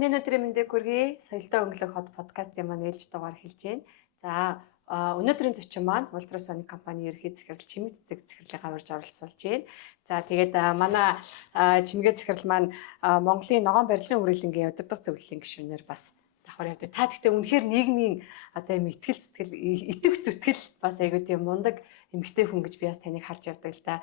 хүний өдрийн мэндийг хүргэе. Соёлтой өнгөлөг хот подкастын маань ээлж дугаар хэлж байна. За өнөөдрийн зочин маань Ultrasonic компани ерхий захирал Чимэг цэцэг захирлыг аварж оролцуулж байна. За тэгээд манай Чимгээ захирал маань Монголын ногоон барилгын хүрээлэнгийн удирдах зөвлөлийн гишүүнээр бас давхар явдаг. Та гэхдээ үнэхээр нийгмийн одоо юм итгэл зүтгэл, итвэх зүтгэл бас айгүй тийм мундаг эмэгтэй хүн гэж би бас таныг харж явдаг л да.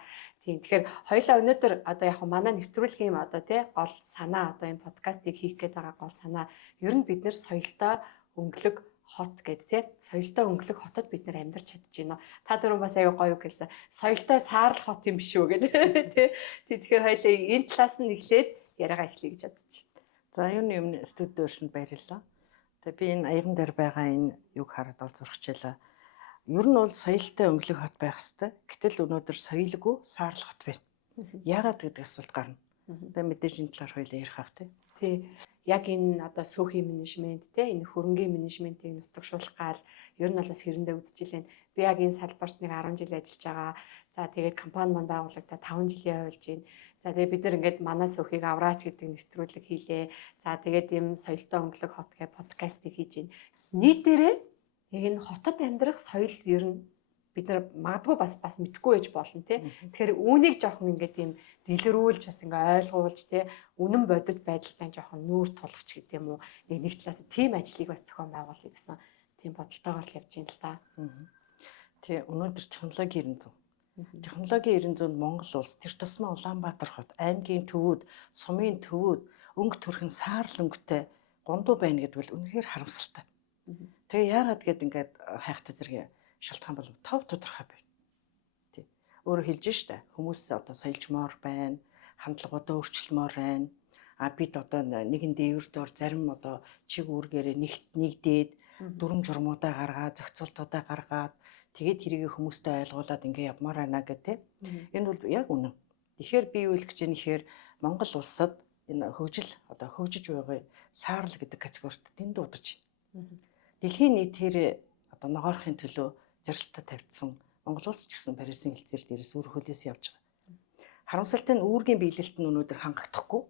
Тийм. Тэгэхээр хоёулаа өнөөдөр одоо яг манай нэвтрүүлгийн одоо тий гол санаа одоо энэ подкастыг хийх гээд байгаа гол санаа ер нь бид нэр соёлтой өнгөлөг хот гэдэг тий соёлтой өнгөлөг хотод бид нэр амьдарч чадчих гинөө. Та дөрөв бас аюу гоё гэсэн. Соёлтой саарл хот юм биш үү гэдэг тий. Тэгэхээр хоёулаа энэ талаас нь эхлээд яриагаа эхлэе гэж бодож байна. За юу юм студид өрсөнд баярлалаа. Тэгээ би энэ аяган дээр байгаа энэ юг хараад олзурхчихлаа. Ер нь бол соёлтой өнгөлөг хот байх хэвээр. Гэтэл өнөөдөр соёлгүй саарл хот байна. Яагаад гэдэг асуулт гарна. Тэгээ мэдээж энэ талаар хоёулаа ярих ах тий. Яг энэ одоо сүүхийн менежмент тий энэ хөрөнгийн менежментийг нутагшуулах гал ер нь бол бас хэрэндээ үзэж байна. Би яг энэ салбарт нэг 10 жил ажиллаж байгаа. За тэгээд компани маань байгуулагдаад 5 жилийн явуулж байна. За тэгээд бид нар ингээд манай сүүхийг авраач гэдэг нэвтрүүлэг хийлээ. За тэгээд ийм соёлтой өнгөлөг хот гэх подкастыг хийж байна. Нийтээрээ яг энэ хотод амьдрах соёл ер нь бид нар магадгүй бас мэдэхгүй байж болно тий. Тэгэхээр үүнийг жоохон ингээд юм дэлгэрүүлж бас ингээ ойлгуулж тий үнэн бодит байдалтай жоохон нүүр тулгач гэдэг юм уу. Нэг талаас тийм ажлыг бас зохион байгуулъя гэсэн тийм бодолтойгоор л явж байна л да. Тий өнөөдөр технологийн 900. Технологийн 900-д Монгол улс тэр тусмаа Улаанбаатар хот аймгийн төвүүд, сумын төвүүд өнгө төрхөн саарл өнгөтэй гондуу байна гэдэг бол үнэхээр харамсалтай. Тэгээ яагаад гэд ингээд хайхтай зэрэг шалтгаан бол тов тодорхой байна. Тий. Өөрөөр хэлж штэ хүмүүс одоо соёлжмоор байна, хандлагуудаа өөрчлөлмөр байна. Бид одоо нэгэн дээвэр дор зарим одоо чиг үүргээрээ нэгдээд дүрм журмуудаа гаргаад, зохицуултуудаа гаргаад тэгээд тэрийг хүмүүстэй ойлгуулад ингээ явмаар байна гэдэг. Энэ бол яг үнэн. Тэгэхээр би юу хэлэх гэж байна гэхээр Монгол улсад энэ хөгжиж байгаа саарл гэдэг категорид тэнд дуудаж байна. Дэлхийн нийтээр одоо ногоорхын төлөө зорилттой тавьдсан Монгол улс ч гэсэн Парисын хэлцээр дээрээс үр хөлөөс явж байгаа. Харамсалтай нь үүргийн биелэлт нь өнөөдөр хангахдахгүй.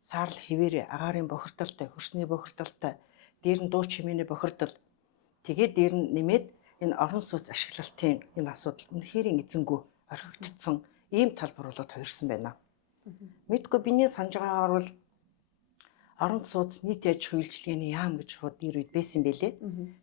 Саарл хэвээрээ агаарын бохирдолтой, хөрсний бохирдолтой, дээр нь дуу чимээний бохирдол. Тэгээд дээр нь нэмээд энэ орон сууц ашиглалтын энэ асуудал үнэхээр эзэнгүй орхигдсон ийм талбар болоод хувирсан байна. Мэдгүй биний санаж байгаагаар бол орон сууц нийт аж үйлчилгээний яам гэж хууд нэр үед байсан байлээ.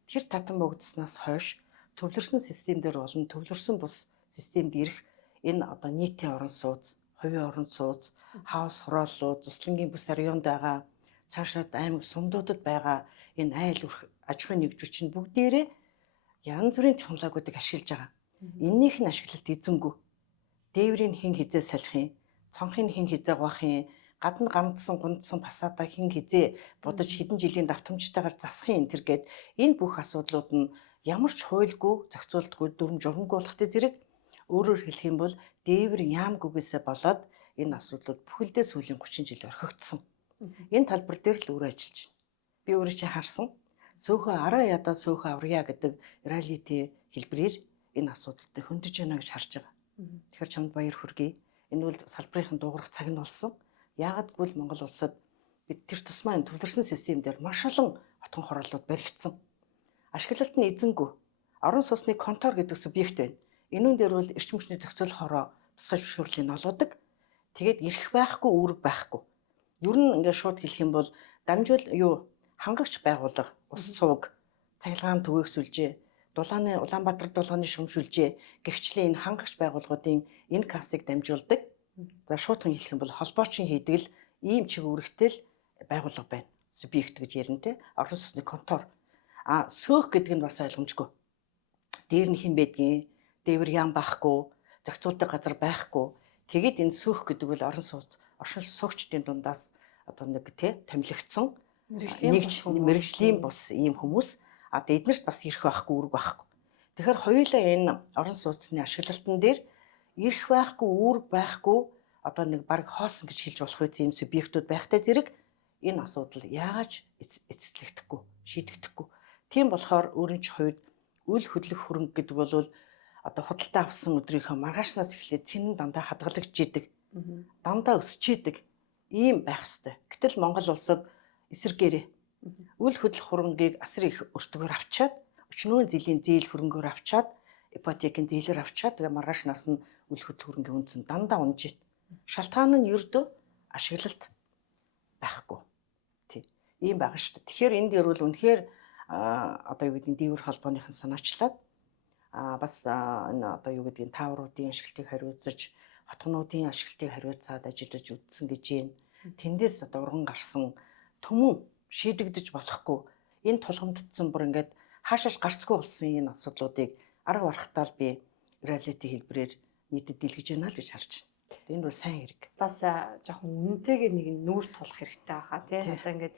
Тэр татан богдсноос хойш төвлөрсөн системдэр болон төвлөрсөн бус системд ирэх энэ одоо нийтийн орон сууц, хувийн орон сууц, хаус хурааллууд, цуслангийн бүс районд байгаа, цаашаад аймаг сумдуудад байгаа энэ айл өрх аж ахуйн нэгжүүч нь бүгдээрээ янз бүрийн технологиудыг ашиглаж байгаа. Эннийх нь ашиглалт эзэнгүй. Дээврийн хэн хизээ салих юм, цонхын хэн хизээ гуах юм, гадна гандсан гундсан пасада хэн хизээ будаж хэдэн жилийн давтамжтайгаар засах юм тэр гээд энэ бүх асуудлууд нь ямар ч хуйлгүй, зохицуулдаггүй, дүрм журмгуулахтай зэрэг өөрөөр хэлэх юм бол дээвэр яамгүйгээсээ болоод энэ асуудлууд бүхэлдээ сүүлийн 30 жил орхигдсон. Энэ талбар дээр л өөрөө ажиллаж байна. Би өөрөө чи харсан. Сөөхөө араа ядаа сөөхөө аврья гэдэг реалити хэлбэрээр энэ асуудалтай хөндөж байна гэж харж байгаа. Тэгэхээр чамд баяр хүргэе. Энэ бол салбарын дуугарах цаг нь болсон. Яагадгүй л Монгол улсад бид тэр тусмаа энэ төвлөрсөн системээр маш олон отгон хорооллууд баригдсан. Ашиглалт нь эзэнгүй. Орон сууцны контор гэдэг субъект байна. Энүүн дээр бол эрчим хүчний зохицуулах хороо тусгай зөвшөөрлийг олгодог. Тэгээд ирэх байхгүй, үүрэг байхгүй. Ер нь ингээд шууд хэлэх юм бол дамжуул хангагч байгууллага ус сувг цахилгаан түгээгсүүлжээ. Улаанбаатар дулааны шөмшүүлжээ. Гэгчлэн энэ хангагч байгууллагуудын энэ кассыг дамжуулдаг. За шуудхан хэлэх юм бол холбоочийн хийдэг л ийм чиг үүрэгтэй л байгууллага байна. Субъект гэж ярина те. Орон сууцны контор. Сөөх гэдэг нь бас ойлгомжгүй. Дээр нь хэн байдгийг, дээвэр яам байхгүй, зохицуулдаг газар байхгүй. Тэгээд энэ сөөх гэдэг бол орон суугчдын дундаас одоо нэг те томилогдсон мэргэжлийн бус ийм хүмүүс. Эднэрт бас ирэх байхгүй, үүрэг байхгүй. Тэгэхээр хоёулаа энэ орон сууцны ашиглалтан дээр ирэх байхгүй, үүрэг байхгүй одоо нэг баг хоосон гэж хэлж болох үс ийм субъектууд байхтай зэрэг энэ асуудал яаж эцэслэгдэхгүй, шийдэгдэхгүй. Тийм болохоор өөрийн ч хувьд үл хөдлөх хөрөнгө гэдэг бол одоо худалдаа авсан өдрийнхөө маргаашнаас эхлээд цэнэн дандаа хадгалагдж идэг. Дандаа өсч идэг. Ийм байх ёстой. Гэтэл Монгол улсад эсэргээрээ үл хөдлөх хурамгийг асар их өртгөөр авчаад өчнөө жилийн зээл хөрөнгөөр авчаад ипотекийн зээлээр авчаад тэгээ маргааш нас нь үл хөдлөх хөрөнгөний үнц нь дандаа унж байна. Шалтгаан нь ердөө ашиглалт байхгүй. Тий. Ийм байгаа шүү дээ. Тэгэхээр энэ дээр бол үнэхээр одоо юу гэдэг нь дээвэр холбооныхон санаачлаад бас энэ одоо юу гэдэг нь таавруудын ашиглалтыг хариуцаж, хотгонуудын ашиглалтыг хариуцаад ажиллаж үтсэн гэж байна. Тэндээс одоо урган гарсан төмөн шийдэгдэж болохгүй энэ тулгамдсан бүр ингээд хаашааш гарцгүй болсон энэ асуудлуудыг арга барахтаа л би реалити хэлбэрээр нийтэд дэлгэж байна л гэж харж байна. Энэ бол сайн хэрэг. Бас жоохон үнэнтэйгээ нэг нүүр тулах хэрэгтэй байхаа тий. Одоо ингээд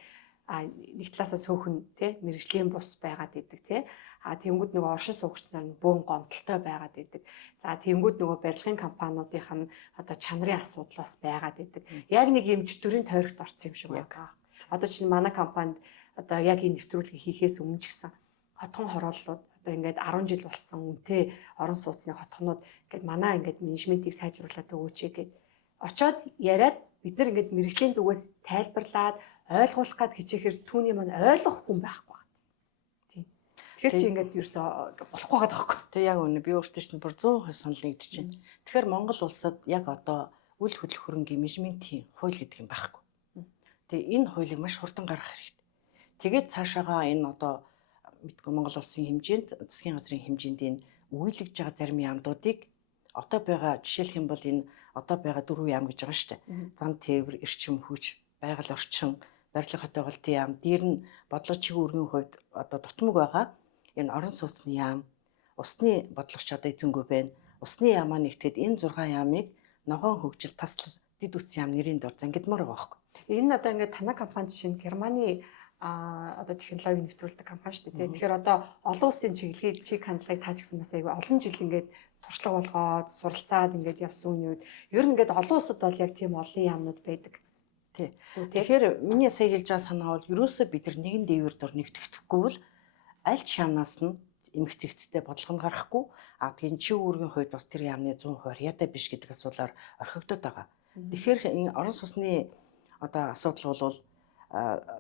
нэг талаасаа сөөхөн тий мэрэгжлийн бус байгаад идэг тий. Тэнгүүд нөгөө оршин суугч нар нь бөөн гомдолтой байгаад идэг. За тэнгүүд нөгөө барилгын компаниудынх нь одоо чанарын асуудал бас байгаад идэг. Яг нэг юм чөтгөрийн тойрогт орсон юм шиг байна. Одоо чинь манай компанид одоо яг энэ нэвтрүүлгийг хийхээс өмнө ч гэсэн хотгон хорооллууд одоо ингээд 10 жил болцсон үнэтэй орон сууцны хотгонууд ингээд манай ингээд менежментийг сайжруулад өгөөч гэд очоод яриад бид нар ингээд мэрэгжлийн зүгээс тайлбарлаад ойлгуулах гад хичээхээр түүний маань ойлгох хүн байхгүй байна. Тийм. Тэгэхээр чи ингээд ерөөсөө болохгүй байгаа байхгүй. Тэг яг үнэ би өөртөө чинь бүр 100% санал нэгдэж байна. Тэгэхээр Монгол улсад яг одоо үл хөдлөх хөрөнгийн менежментийн хууль гэдэг юм байхгүй. Тэгээ энэ хуулийг маш хурдан гаргах хэрэгтэй. Тэгээд цаашаага энэ одоо мэдгүй Монгол улсын хэмжээнд засгийн газрын хэмжээнд энэ үйлэгж байгаа зарим яамдуудыг одоо байгаа жишээлх юм бол энэ одоо байгаа 4 яам гэж байгаа шүү дээ. Зам тээвэр, эрчим хүч, байгаль орчин, барилга хотоголтын яам, дээр нь бодлого чиглэл өргөний хувьд одоо дутмаг байгаа. Энэ орон сууцны яам, усны бодлогоч одоо эзэнгүй байна. Усны яамаа нэгтгэхэд энэ 6 яамыг ногоон хөгжил таслал дэд үс яам нэрийн дор зангидмаар байгаа байхгүй. Энэ одоо ингээд танай компани жишээ нь Германы одоо технологи нэвтрүүлдэг компани шүү дээ. Тэгэхээр одоо олон улсын чиглэлийн чиг хандлагыг таажигсан бас айгүй олон жил ингээд туршлага болгоод суралцаад ингээд явсан үний үед ер нь ингээд олон улсад бол яг тийм олон яамнууд байдаг. Тий. Тэгэхээр миний сая хэлж байгаа санаа бол ерөөсөө бид нар нэгэн дээвэр дор нэгтгэхгүй бол аль ч яамнаас нь эмх зэгцтэй бодлого гарахгүй тийм чи үүргийн хувьд бас тэр яамны 100% ядаа биш гэдэг асуудлаар орхигдоод байгаа. Тэгэхээр энэ орон сууцны одоо асуудал бол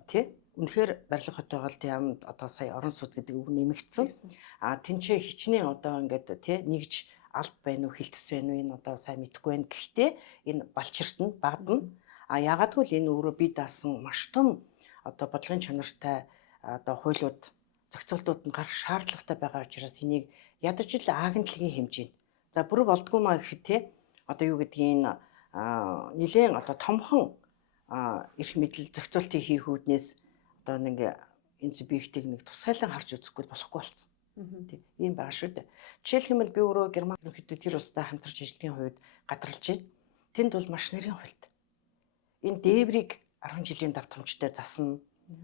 тий үнэхээр барилга хотоголтын яамд одоо сая орон сууц гэдэг үг нэмэгдсэн. Тэнцээ хичнээн одоо ингээд тий нэгж алт байна уу хилтэс байна уу энэ одоо сайн мэдэхгүй байна. Гэхдээ энэ балчиртна багдана. Яагадгүй л энэ өөрөө бие даасан маш том одоо бодлогын чанартай одоо хуулиуд зохицуултууд нь гарах шаардлагатай байгаа учраас энийг ядаж л агентлагийн хэмжээнд. За бүр болдгоо маа гэхэд тий одоо юу гэдгийг энэ нэлээд одоо томхон эрх мэдэл зохицуултыг хийх үүднээс одоо нэг энэ субъектыг нэг тусгайлан харж үзэхгүй болохгүй болсон. Тийм ийм байгаа шүү дээ. Жишээлх юм бол би өөрөө Герман ерөнхийдөө тэр улстай хамтарч ажиллахын хувьд гадралж байна. Тэнд бол маш нэрийн хуульд. Энэ дээврийг 10 жилийн давтамжтай засна.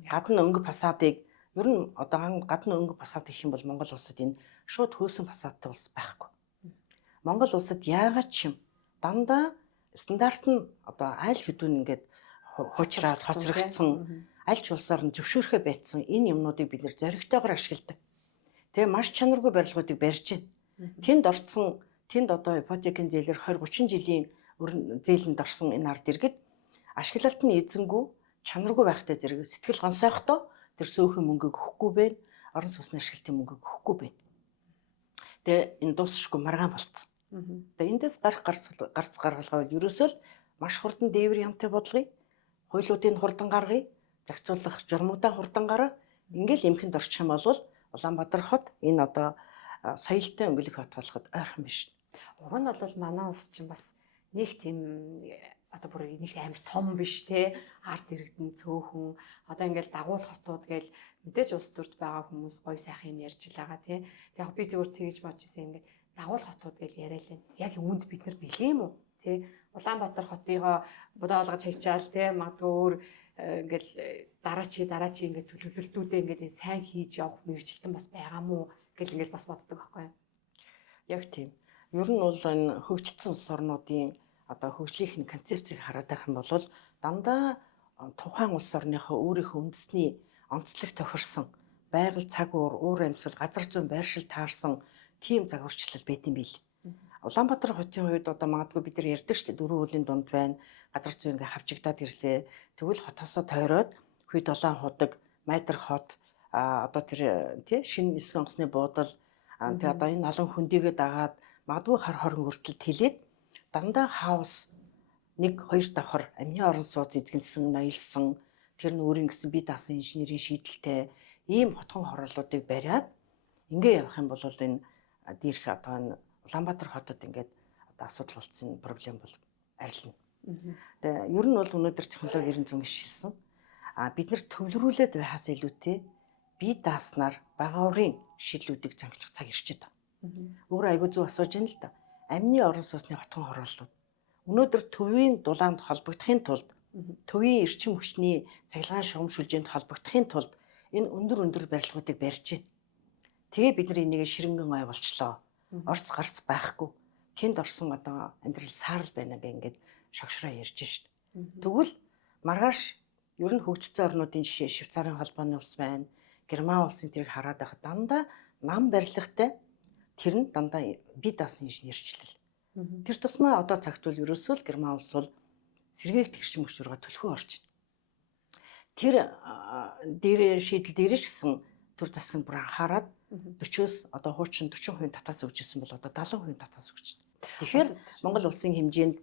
Гадна өнгө фасадыг ер нь одоо гадна өнгө фасад гэх юм бол Монгол улсад энэ шууд хөөсөн фасадтай улс байхгүй. Монгол улсад яагаад ч юм дандаа стандарт нь одоо аль хэдүүн ингээд хуучраа хоцрогдсон аль ч улсаар нь зөвшөөрөхөө байцсан энэ юмнуудыг бид нэр зоригтойгоор ашигладаг. Тэгээ маш чанаргүй барилгуудыг барьж байна. Тэнд орцсон тэнд одоо ипотекийн зээлээр 20-30 жилийн зээлэнд орсон энэ ард иргэд ашиглалт нь эзэнгүй чанаргүй байхтай зэрэг сэтгэл гонсойхдоо тэр сөөхөн мөнгөийг өгөхгүй байна. Орон сууцны ашиглалтын мөнгөийг өгөхгүй байна. Тэгээ энэ дуусшгүй маргаан болцсон. Тэгээ эндээс гарах гарц гаргалгаа бол ерөөсөө л маш хурдан дээвэр ямтай бодлогыг хуулиудыг хурдан гаргая, зохицуулах журмуудаа хурдан гараа. Ингээл эмхэнд орчих юм бол Улаанбаатар хот энэ одоо соёлтой өнгөлөг хот болоход ойрхон биш. Уг нь бол манай улс чинь бас нэг тийм одоо бүр нэг амар том биш те ард иргэдэн цөөхөн одоо ингээл дагуул хотууд гээл мэдээж улс төрд байгаа хүмүүс гой сайхан юм ярьж байгаа те. Яг би зөвхөн тэгж бодож ирсэн ингээд дагуул хотууд гээл яриа л яг үүнд бид нар бэлэм үү те. Улаанбаатар хотыгоо бодоолгож хайчаал те магадгүй өөр ингээл дараачи ингээд төлөвлөлтүүдээ ингээд сайн хийж явах мэргэжилтэн бас байгаа мó гэл ингээд бас боддог байхгүй юу? Яг тийм. Ер нь бол энэ хөгжсөн улс орнуудын одоо хөгжлийнхний концепцийг хараад байх юм бол дандаа тухайн улс орныхоо өөрийнхөө үндэсний онцлог тохирсон байгаль цаг уур амьсгал газар зүйн байршил таарсан тийм загварчлал байт юм бил. Улаанбаатар хотын хувьд одоо магадгүй бид нар ярьдаг шүү дээ 4 үеийн дунд байна. Газар зүй ингээ хавчигдаад ирлээ. Тэгвэл хотоосоо тойроод хүй долоон худаг, майдар хот одоо тэр тий шинэ нисэх онгоцны буудал тэгээ одоо энэ олон хөндийгээ дагаад магадгүй хар хорон хүртэл тэлээд дандаа хаус 1-2 давхар амны орон сууц эзгэлсэн, ноёлсон тэр нь өөрийн гэсэн бие даасан инженерийн шийдэлтэй ийм хотхон хорооллуудыг бариад ингээ явах юм бол энэ дээрх одоо энэ Улаанбаатар хотод ингээд одоо асуудал болсон проблем бол арилна. Тэгээ ер нь бол өнөөдөр технологи 900 гişилсэн. Бид нэр төвлөрүүлээд байхаас илүүтэй бие дааснаар бага урын шийдлүүдийг зохиолох цаг ирчээд байна. Өөрөө айгүй зөв асууж байна л да. Амны орон сууцны хотхон хорооллууд өнөөдөр төвийн дулаанд холбогдохын тулд төвийн эрчим хүчний цахилгаан шугамшүүлжэнд холбогдохын тулд энэ өндөр барилгуудыг барьж байна. Тэгээ бид нар энийг ширэнгэн ой болчлоо. Орц гарц байхгүй. Тэнд орсон одоо амьдрал саарл байна гэх ингээд шогшроо ярьж шít. Тэгвэл маргааш ер нь хөгжсөн орнуудын жишээ Швейцарын холбооны улс байна. Герман улсын тэрийг хараад байхад дандаа нам барилгатай тэр нь дандаа бие даасан инженерчлэл. Тэр тусмаа одоо цагт бол ерөөсөө л Герман улс бол сэргээх тэгшин мөчрөөгөө төлхөө орж байна. Тэр дээр шийдэл дээрш гисэн төр засгийн бүр анхаарад 40-оос одоо хуучин 40% татаас өгчсэн бол одоо 70% татаас өгч байна. Тэгэхээр Монгол улсын хэмжээнд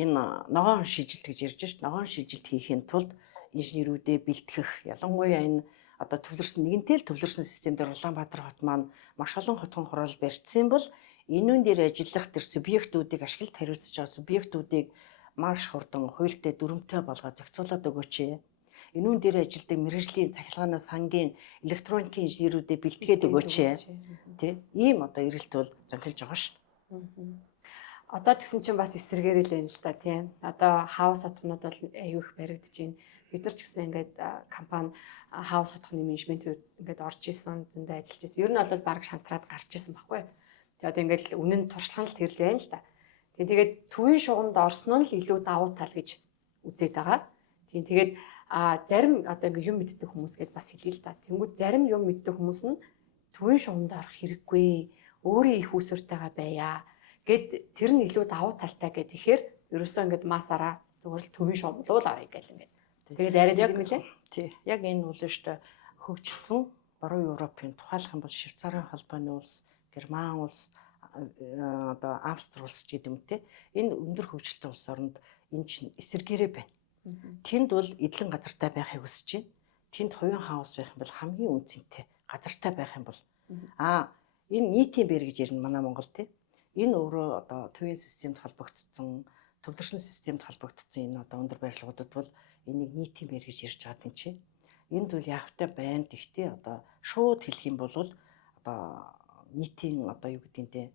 энэ ногоон шижилт гэж ярьж шít. Ногоон шижилт хийхин тулд инженерүүдэд бэлтгэх ялангуяа энэ одоо нэгэнтэй л төвлөрсөн системээр Улаанбаатар хот маань маш олон хотхон хороол барьсан бол энүүн дээр ажиллах тэр субъектүүдийг ашиглалт хариуцж байгаа субъектүүдийг маш хурдан хуультай дүрмтэй болгоод зохицуулаад өгөөч. Энүүн дээр ажилладаг мэргэжлийн цахилгаанаа сангийн электроникийн инженерүүдэд бэлтгээд өгөөч. Тэ ийм одоо эрэлт бол зохиолж байгаа шүү дээ. Одоо тэгсэн чинь бас эсэргээр л байна л да тийм. Одоо хаус хотнууд бол аюу их баригдаж байна. Бид нар ч гэсэн ингээд компани хаус хотхны менежментүүд ингээд орж исэн, зөндөө ажиллаж исэн. Ер нь бол баг шантраад гарч исэн баггүй. Тэгээ одоо ингээд үнэн туршлага л тэрл байна л да. Тэгээд төвийн шугамд орсон нь л илүү давуу тал гэж үзээд байгаа. Тийм тэгээд зарим одоо ингээд юм мэддэг хүмүүс гээд бас хэлээ л да. Тэнгүүд зарим юм мэддэг хүмүүс нь төвийн шугамд орох хэрэггүй. Өөрийн их усуртайгаа байя гэд тэр нь илүү давуу талтай гэд тэгэхээр ерөөсөө ингээд масаараа зүгээр л төвийн шугамд л арай гэл ингээд. Тэгээд арай яг мөлий. Тий. Яг энэ бол шүү дээ хөгжсөн баруун Европын тухайлах юм бол Швейцарын холбооны улс, Герман улс, одоо Австри улс гэдэг юм те. Энэ өндөр хөгжилтэй улс оронд энэ чинь эсэргээрээ байна. Тэнд бол эдлэн газартай байхыг хүсэж байна. Тэнд хувийн хаус байх юм бол хамгийн үнцэнтэй газартай байх юм бол энэ нийтийн бэр гэж ярина манай Монгол те. Энэ өөрөө одоо төвийн системд холбогдсон, төвлөрсөн системд холбогдсон энэ одоо өндөр барилгуудад бол энийг нийтийн бэр гэж ярьж байгаа юм чи. Энд бол явтай байна. Тэгтээ одоо шууд хэлэх юм бол одоо нийтийн одоо юу гэдгийг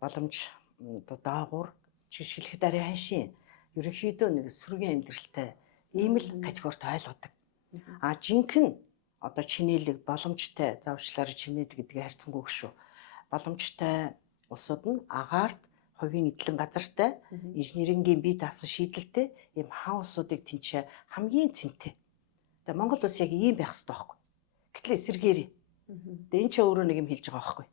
боломж одоо даагуур жишгэлэхэд арай ханшийн ерөнхийдөө нэг сүргийн амьдралтай ийм л категорид ойлгодог. Жинхэнэ одоо чинээлэг боломжтой завчлаар чинээд гэдгийг харьцангуй шүү. Боломжтой улсууд нь агаарт хувийн эдлэн газартай инженерингийн бие даасан шийдэлтэй ийм хаусуудыг тэнцээ хамгийн цэнтэй. Тэгээ Монгол улс яг ийм байх хэрэгтэй байхгүй. Гэтэл эсэргээрээ. Тэгээ энэ ч өөрөө нэг юм хэлж байгаа байхгүй.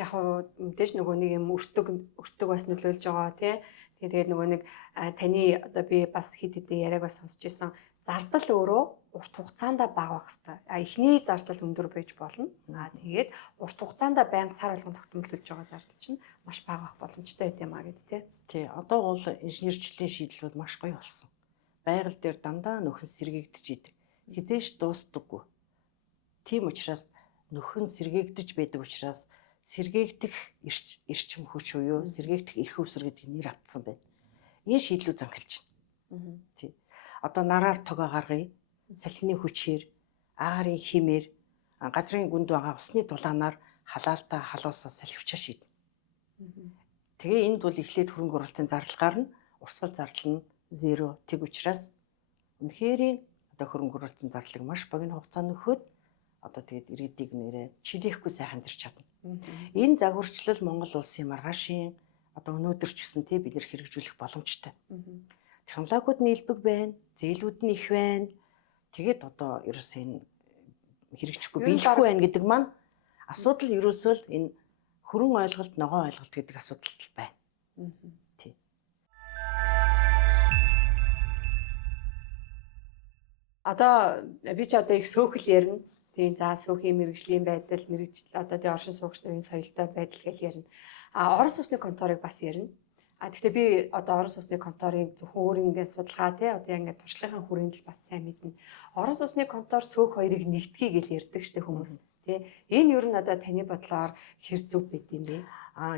Яг хөө мэдээж нөгөө нэг юм өртөг бас нөлөөлж байгаа тий. Тэгээд нөгөө нэг таны одоо би бас хэд хэдэн яриаг бас сонсч ирсэн. Зардал өөрөө урт хугацаанд бага байх хэвээр. Эхний зардал өндөр байж болно. Тэгээд урт хугацаанд байнга сар болгон тогтмолж байгаа зардал чинь маш бага байх боломжтой байт юм а гэд тий. Тий, одоо бол инженерчлэлийн шийдлүүд маш гоё болсон. Байгаль дээр дандаа нөхөн сэргээгдэж идэг. Хизээш дуустдаггүй. Тийм учраас нөхөн сэргээгдэж байдаг учраас сэргээгдэх эрчим хүч буюу сэргээгдэх эрх өвсөр гэдэг нэр автсан байна. Энэ шийдлүүд зохиолж байна. Тий. Одоо нараар тогоо гаргая. Салхины хүчээр, ааарын химээр, газрын гүнд байгаа усны дулаанаар халаалтаа халуусаа салхивчаа шийднэ. Тэгээ энд бол эхлээд хөрөнгө оруулалтын зардал гарна, урсгал зардал нь 0. Тэг учраас үнэхээр одоо хөрөнгө оруулалтын зарлыг маш богино хугацаанд нөхөд одоо тэгээд иргэдийг нэрээ чилээхгүй сайхан дэрч чадна. Энэ загварчлал Монгол улсын маргаашийн одоо өнөөдөр ч гэсэн тий бид нэр хэрэгжүүлэх боломжтой. Технологиуд нийлбэг байна, зээлүүд нь их байна. Тэгээд одоо ерөөсөө энэ хэрэгжихгүй биелэхгүй байна гэдэг маань асуудал ерөөсөө л энэ хөрөн ойлголт, ногоон ойлголт гэдэг асуудал байна. Одоо би ч одоо их сөөхөл ярина. Тийм за сөөхийн мэрэгжлийн байдал, мэрэгжил одоо тий оршин суугч нарын соёлтой байдал гэж ярина. Орон сууцны конторыг бас ярина. Гэхдээ би одоо орон сууцны конторыг зөвхөн өөр ингээд судалгаа тий одоо ингээд туршлагын хүрээнд л бас сайн мэднэ. Орон сууцны контор сөөх хоёрыг нэгтгэе гэж ярьдаг штеп хүмүүс тий. Энэ юу н одоо таны бодлоор хэр зөв байд юм бэ?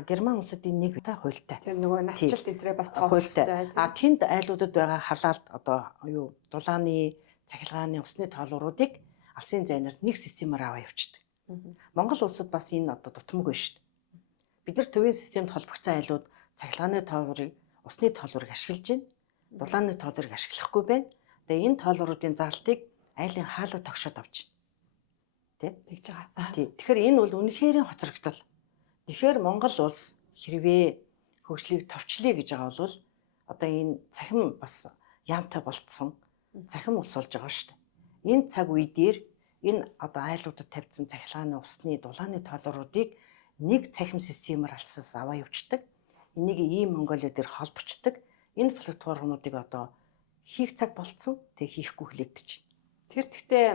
Герман улсад энэ нэг та хуультай. Тэр нөгөө насжилт энтрээ бас тооцоолтой. Тэнд айлуудад байгаа халаалт одоо юу дулааны цахилгааны усны тоолууруудыг алсын зайнаас нэг системээр аваа явуулдаг. Монгол улсад бас энэ одоо дутмаг байна шүү дээ. Бид нар төвийн системд холбогдсон айлууд цахилгааны тоолуурыг усны тоолуурыг ашиглаж байна. Дулааны тоолуурыг ашиглахгүй байна. Тэгээ энэ тоолууруудын залтыг айлын хаалга тогшоод авч байна. Тэгж байгаа. Тэгэхээр энэ бол үнэхээр хоцрогдол. Тэгэхээр Монгол улс хэрвээ хөгжлийг товчлие гэж байгаа бол одоо энэ цахим бас яамтай болцсон цахим ус болж байгаа шүү дээ. Энэ цаг үе дээр энэ одоо айлуудад тавьсан цахилгааны усны дулааны тоолууруудыг нэг цахим системээр алсаас аваа явуулдаг. Энийг ийм Монголиа дээр холбочдөг. Энэ платформуудыг одоо хийх цаг болцсон. Тэг хийхгүй хэлэгдэж байна. Тэр гэхдээ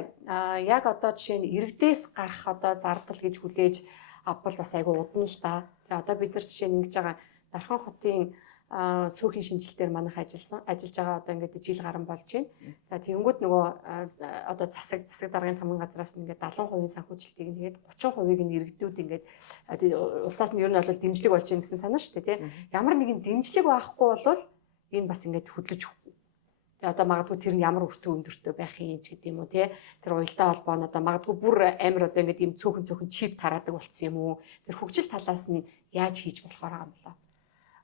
яг одоо жишээ нь иргэдээс гарах одоо зардал гэж хүлээж авбал бас айгүй удан л да. Тэгээ одоо бид нар жишээ нь ингэж байгаа Дархан хотын сөөхийн шинжилтээр манайх ажиллаж байгаа одоо ингээд жил гарсан болж байна. За тэгэнгүүт нөгөө одоо засаг даргын тамгын газраас ингээд 70% санхүүжилтийг нэгээд 30%-ыг нь иргэдүүд ингээд улсаас нь ер нь бол дэмжлэг болж байна гэсэн санаа шүү дээ, тий. Ямар нэгэн дэмжлэг байхгүй бол энэ бас ингээд хөдлөж өгөхгүй. Тэгээ одоо магадгүй тэр нь ямар өртөө өндөртөө байх юм ч гэдэм үү, тий. Тэр уялдаа холбоо нь одоо магадгүй бүр амар одоо ингээд ийм цөөхөн чип тараадаг болсон юм уу? Тэр хөгжил талаас нь яаж хийж болохоор байгаа юм болоо?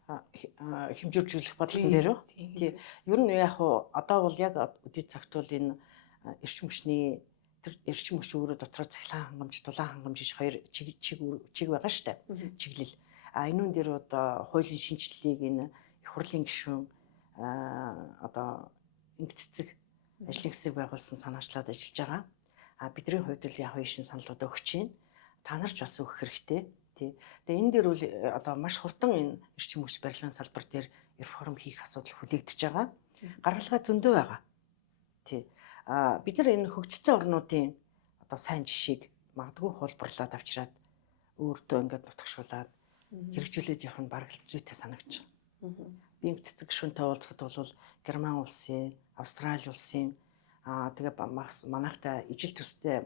Хэмжүүлжүүлэх бодлого дээр үү? Тий. Ер нь яг одоо бол яг үдий цагт бол энэ эрчим хүчний тэр эрчим хүч өөрөө дотроо цахилгаан хангамж, дулаан хангамж гэж хоёр чиг байгаа шүү дээ. Чиглэл. Энүүн дээр одоо хуулийн шинжилтийг энэ их хурлын гишүүн одоо инг цэцэг ажлын хэсэг байгуулсан санаачлаад ажиллаж байгаа. Бидний хувьд л яг шин саналуудаа өгч байна. Та нар ч бас өгөх хэрэгтэй. Тий. Тэгээ энэ дээр бол одоо маш хурдан энэ эрчим хүч барилгын салбар дээр реформ хийх асуудал хүлээгдэж байгаа. Гаргалгаа зөндөө байгаа. Тий. Бид нар энэ хөгжсөн орнуудын одоо сайн жишээг магадгүй хулбарлаад авчираад өөртөө ингээд нутагшуулаад хэрэгжүүлээд явах нь бараг л зүйтэй санагдаж байна. Би инг цэцэг гишүүнтэй уулзахад бол Герман улсын, Австрали улсын тэгээ манайхтай ижил төстэй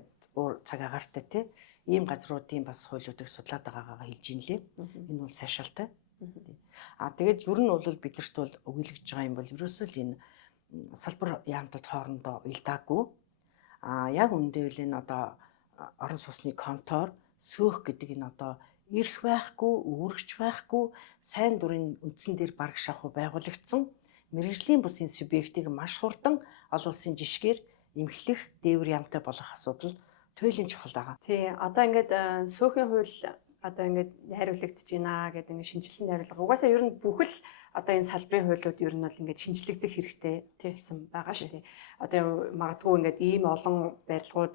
цаг агаартай тий ийм газруудын бас хуулиудыг судлаад байгаагаа хэлж ийн лээ. Энэ бол сайшаалтай. Тэгээд ер нь бол бидэрт бол өгүүлж байгаа юм бол ерөөсөө л энэ салбар яамтад хоорондоо уялдаагүй. Яг үндэ үл энэ одоо орон сууцны контор сөөх гэдэг энэ одоо ирэх байхгүй, үүрэгч байхгүй, сайн дурын үндсэн дээр бараг шахуу байгуулагдсан мэргэжлийн бүсийн субъектыг маш хурдан олон улсын жишгээр эмхлэх, дээвэр яамтай болох асуудал туйлын чухал байгаа. Тий, одоо ингээд сөөхийн хууль одоо ингээд найруулагдаж байна гэдэг ингээд шинжилсэн найруулга. Угаасаа ер нь бүх л одоо энэ салбарын хуулиуд ер нь бол ингээд шинжлэгдэх хэрэгтэй гэсэн байгаа шүү дээ. Одоо магадгүй ингээд ийм олон барилгууд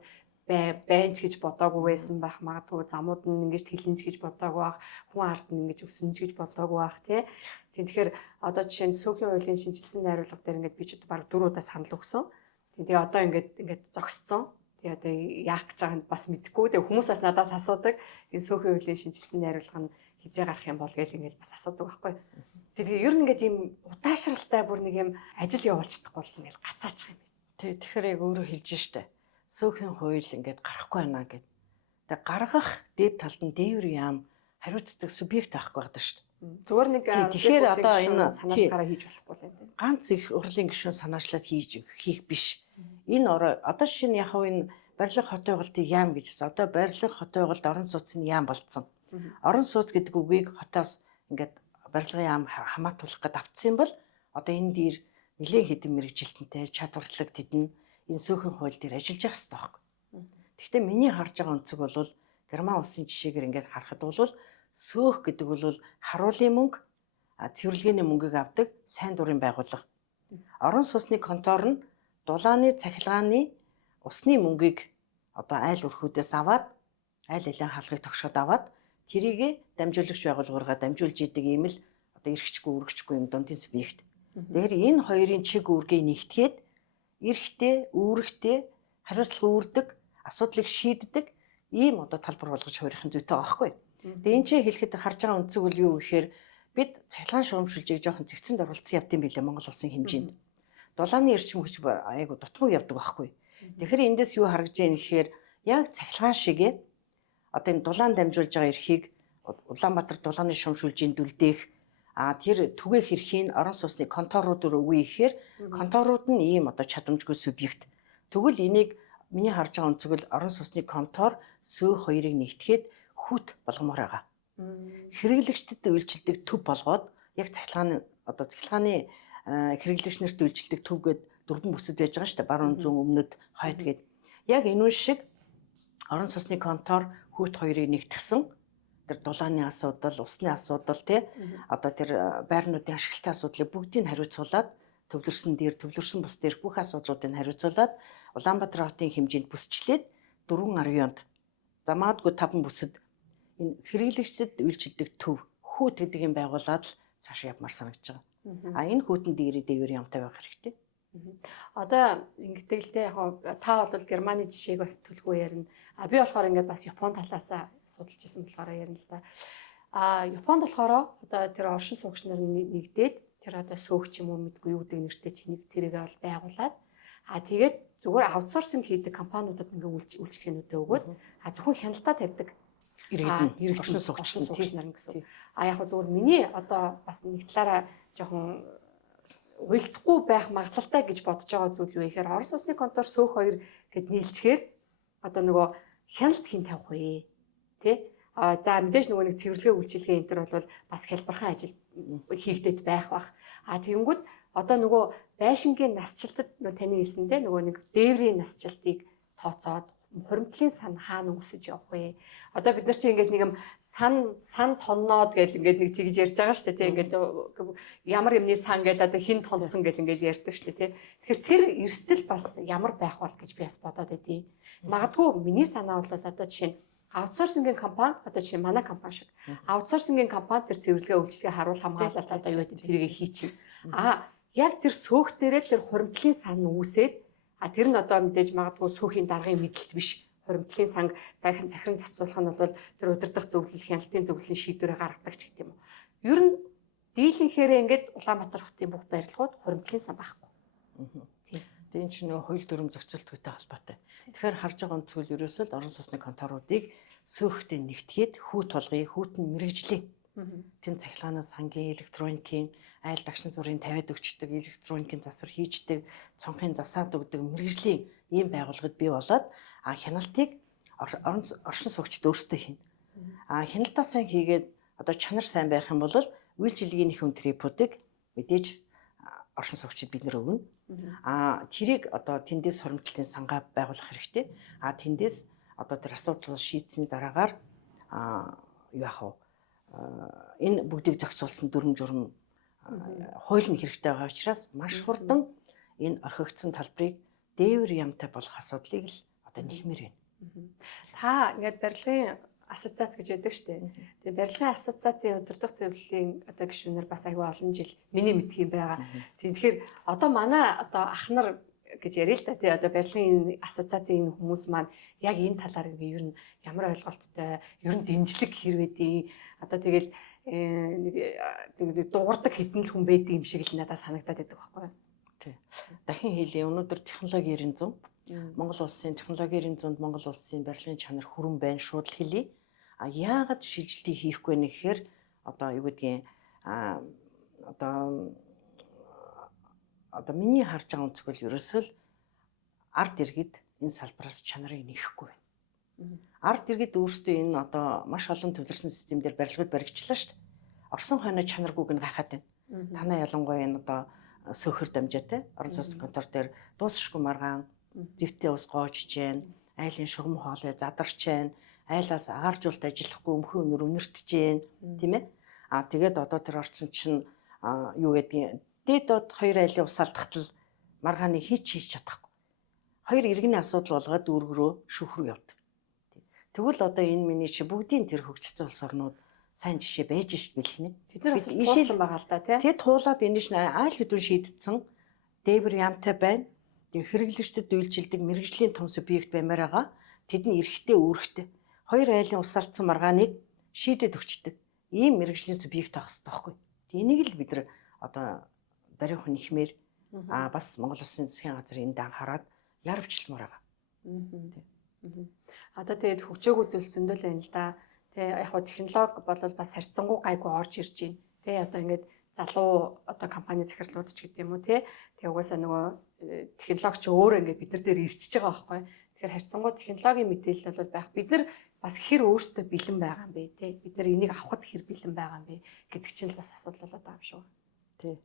байнч гэж бодоогүй байсан байх, магадгүй замууд нь ингэж тэлэнч гэж бодоогүй байх, хүн ард нь ингэж өсөнч гэж бодоогүй байх тий. Тэгэхээр одоо жишээ нь сөөхийн хуулийн шинжилсэн найруулга дээр ингээд би ч одоо баг 4 удаа санал өгсөн. Тэгээ одоо ингээд зогсцсон. Тэгээ одоо яах гэж байгааг бас мэдэхгүй. Тэгээ хүмүүс бас надаас асуудаг. Энэ сөөхийн хуулийн шинжилсэн найруулга нь хизээ гарах юм бол гэж ингээд бас асуудаг байхгүй. Тэгээ ер нь ингээд ийм удаашралтай бүр нэг юм ажил явуулчихдаггүй л ингээд гацаачих юм. Тэгэхээр яг өөрөө хэлж штэ. Сөөхийн хууль ингээд гарахгүй байна гэд. Тэгээ гаргах дээд талд нь дээвэр яам хариуцдаг субъект байхгүй байдаг штэ. Зүгээр нэг тэгэхээр одоо энэ санаачлаараа хийж болохгүй л юм. Ганц их урлын гишүүн санаачлаад хийх биш. Энэ одоо жишээ нь яг энэ барилга хот байгуулалтын яам гэж хэлсэн. Одоо барилга хот байгуулалт орон сууцны яам болцсон. Орон сууц гэдэг үгийг хотоос ингээд барилгын яам хамаатуулах гээд авцсан бол одоо энэ дээр нэлээд хэдэн мэрэгжилтэнтэй чадварлаг тэдэн энэ сөөхийн хууль дээр ажиллаж явах хэрэгтэй байхгүй. Гэхдээ миний харж байгаа өнцөг бол Герман улсын жишээгээр ингээд харахад бол сөөх гэдэг бол харуулын мөнгө, цэвэрлэгээний мөнгийг авдаг сайн дурын байгууллага. Орон сууцны контор нь дулааны цахилгааны усны мөнгийг одоо айл өрхүүдээс аваад айл алын хаалгыг тогшоод аваад тэрийг дамжуулагч байгууллагаараа дамжуулж идэг ийм л одоо эрхчгүй үргэжгүй юм дундын субъект. Тэгэхээр энэ хоёрын чиг үүргийг нэгтгээд эрэхтэй, үүрэгтэй хариуцлага үүрдэг, асуудлыг шийддэг ийм одоо талбар болгож хуурихын зүйтэй байгаа байхгүй. Тэгээ энэ чинь хэлэхэд харж байгаа үндсэг бол юу гэхээр бид цахилгаан шугамшилжийг жоохон цэгцэнд оруулсан явдсан билээ Монгол улсын хэмжээнд. Дулааны эрчим хүч айгу дутмаг явдаг байхгүй. Тэгэхээр эндээс юу харагдж байна гэхээр яг цахилгаан шигээ одоо энэ дулаан дамжуулж байгаа эрхийг Улаанбаатар дулааны шугамшилжийн дүлдээх тэр түгээх эрхийг орон сууцны конторууд руу өгье гэхээр конторууд нь ийм одоо чадамжгүй субъект. Тэгвэл энийг миний харж байгаа өнцөг л орон сууцны контор сөө хоёрыг нэгтгэхэд хүүт болгомоор байгаа. Хэрэглэгчдэд үйлчилдэг төв болгоод яг цахилгааны хэрэглэгч нарт үйлчилдэг төв гээд дөрвөн бүсэд байж байгаа шүү дээ. Баруун зүүн өмнөд хойд гээд. Яг энэ шиг орон сууцны контор хүүт хоёрыг нэгтгсэн тэр дулааны асуудал, усны асуудал одоо тэр байрнуудын ашиглалтын асуудлыг бүгдийг хариуцуулаад төвлөрсөн бус дээр бүх асуудлуудыг хариуцуулаад Улаанбаатар хотын хэмжээнд бүсчлээд 4 аргионд замаадгүй 5 бүсэд энэ хэрэглэгчдэд үйлчилдэг төв хүүт гэдэг юм байгуулад л цааш явмаар санагдаж байгаа. Энэ хүүтэн дээр ямтай байх хэрэгтэй. Одоо ингэдэг л дээ яг та бол Германы жишээг бас төлхөө ярина. Би болохоор ингээд бас Япон талаасаа судалж исэн болохоор ярина л да. Японд болохоор одоо тэр оршин суугч нар нэгдээд тэр одоо сөөгч юм уу мэдгүй юу гэдэг нэртэй чинийг тэрийг бол байгуулад тэгээд зүгээр аутсорсинг хийдэг компаниудад ингээд үйлчлэгээнүүдээ өгөөд зөвхөн хяналтаа тавьдаг. Иргэд оршин суугч нар гэсэн. Яг зүгээр миний одоо бас нэг талаараа жоохон уйлдахгүй байх магадлалтай гэж бодож байгаа зүйл юу гэхээр орон сууцны контор сөөх хоёр гэд нийлчгээр одоо нөгөө хяналт хийн тавих вэ тий за мэдээж нөгөө нэг цэвэрлэгээ үйлчилгээ энэ төр бол бас хялбархан ажил хийгдээд байх бах тэгэнгүүт одоо нөгөө байшингийн насжилтад таны хэлсэндээ нөгөө нэг дээврийн насжилтыг тооцоод хуримтлалын сан хаана үсэж явах вэ? Одоо бид нар чинь ингээд нэг юм сан тонноод гэл ингээд нэг тэгж ярьж байгаа шүү дээ тий ингээд ямар юмны сан гэл одоо хин тонцсон гэл ингээд ярьдаг шүү дээ тий. Тэгэхээр тэр эрсдэл бас ямар байх бол гэж би бас бодоод байдیں۔ Магадгүй миний санаа бол одоо жишээ нь аутсорсингийн компани одоо жишээ манай компани шиг аутсорсингийн компани тэр цэвэрлэгээ үйлчлэгээ харуул хамгаалалт одоо юу гэдэг тэрийг хийчихнэ. Яг тэр сөөх дээрээ тэр хуримтлалын сан үүсээд тэр нь одоо мэдээж магадгүй сүүхийн даргын мэдлэлт биш. Хуримтлалын санг захиран зарцуулах нь бол тэр удирдах зөвлөл, хяналтын зөвлөлийн шийдвэрээ гаргадаг ч гэдэг юм уу. Ер нь дийлэнхээрээ ингээд Улаанбаатар хотын бүх барилгууд хуримтлалын сан байхгүй. Тэгээ энэ чинь нөө хууль дүрм зохицуулттай холбоотой. Тэгэхээр харж байгаа онцгой ерөөсөө орон сууцны конторуудыг сөөхтэй нэгтгээд хүүт болгоё, хүүт нь мэрэгжлээ. Тэн цахилгаанаас сангийн электроникийн айл дагшин зургийн тавиад өгчдөг, электроникийн засвар хийждэг, цонхын засаад өгдөг мэрэгжлийн ийм байгууллагад бий болоод хяналтыг оршин суугчид өөрсдөө хийнэ. Хяналтаа сайн хийгээд одоо чанар сайн байх юм бол үйлчилгээний хүн трипүүдийг мэдээж оршин суугчид бид нэр өгнө. Тэрийг одоо тэндээс хуримтлалын сангаа байгуулах хэрэгтэй. Тэндээс одоо тэр асуудлыг шийдсэний дараагаар юу яах вэ? Энэ бүгдийг зохицуулсан дүрм журм хууль нь хэрэгтэй байгаа учраас маш хурдан энэ орхигдсон талбарыг дээвэр ямтай болох асуудлыг л одоо нэхмээр байна. Та ингээд барилгын ассоциац гэж яддаг шүү дээ. Тэгээ барилгын ассоциацийн удирдах зөвлөлийн одоо гишүүнээр бас аюу олон жил миний мэдх юм байгаа. Тэгэхээр одоо манай одоо ах нар гэж яриа л та тий одоо барилгын ассоциацийн энэ хүмүүс маань яг энэ талаар ер нь ямар ойлголттой ер нь дэмжлэг хэрвэдий одоо тэгэл нэг дуурдаг хитэн л хүн байдаг юм шиг л надад санагдаад байдаг байхгүй юу? Тий. Дахин хэлье өнөөдөр технологийн 900 Монгол улсын технологийн 900-д Монгол улсын барилгын чанар хүрэн байна шууд л хэлье. Яагаад шилжилтийг хийхгүй вэ гэхээр одоо юу гэдгийг одоо миний харж байгаа өнцгөл ерөөсөө л ард иргэд энэ салбараас чанарыг нэхэхгүй байна. Ард иргэд өөрсдөө энэ одоо маш олон төвлөрсөн системээр барилгад баригчлаа шүү дээ. Орсон хойно чанаргүйг нь гайхаад байна. Танаа ялангуяа энэ одоо сөөхөр дамжаатай орон сууцны контор дээр дуусшгүй маргаан зэвтэй ус гоож чинь, айлын шугам хоолой задарч чинь, айлаас агааржуулт ажиллахгүй өмхөн өнөр үнэртж чинь, тийм ээ? Тэгээд одоо тэр орцсон чинь юу гэдгийг дээд дод хоёр айлын ус алдахтал маргааны хийж чадахгүй. Хоёр иргэний асуудал болгоод дүүргөрөө шүүх рүү явдаг. Тэгвэл одоо энэ миний чи бүгдийн тэр хөгжсөн улс орнууд сайн жишээ байж шít бэлхнэ. Бид нар бас туулсан байгаа л да тий. Тэгээд туулаад энэ шин айл хөдөн шийдсэн дээвэр ямтай байна. Тэгээ хэрэглэгчдэд үйлчилдэг мэрэгжлийн том субъект баймаар байгаа. Тэд нь эрхтэй үүрэгтэй. Хоёр айлын усалдсан маргааныг шийдэд өчтдөг. Ийм мэрэгжлийн субъект авах хэрэгтэй байхгүй. Энийг л бид нар одоо даруйхан ихмээр бас Монгол Улсын засгийн газар энд анхаарад яарвчилмаар байгаа. Одоо тэгээд хөгжөөгүй зүйлс зөндөл байна л да. Тэгээ яг хуу технологи бол бас харьцангуй гайгүй орж ирж байна. Тэгээ одоо ингээд залуу одоо компани захирлууд ч гэдэг юм уу те. Тэгээ угаасаа нөгөө технологич өөрөө ингээд бид нар дээр ирчихэж байгаа байхгүй. Тэгэхээр харьцангуй технологийн мэдээлэл бол байх. Бид нар бас хэр өөртөө бэлэн байгаа юм бэ те. Бид нар энийг авахд хэр бэлэн байгаа юм бэ гэдэг чинь л бас асуудал болоод байгаа юм шүү. Тий.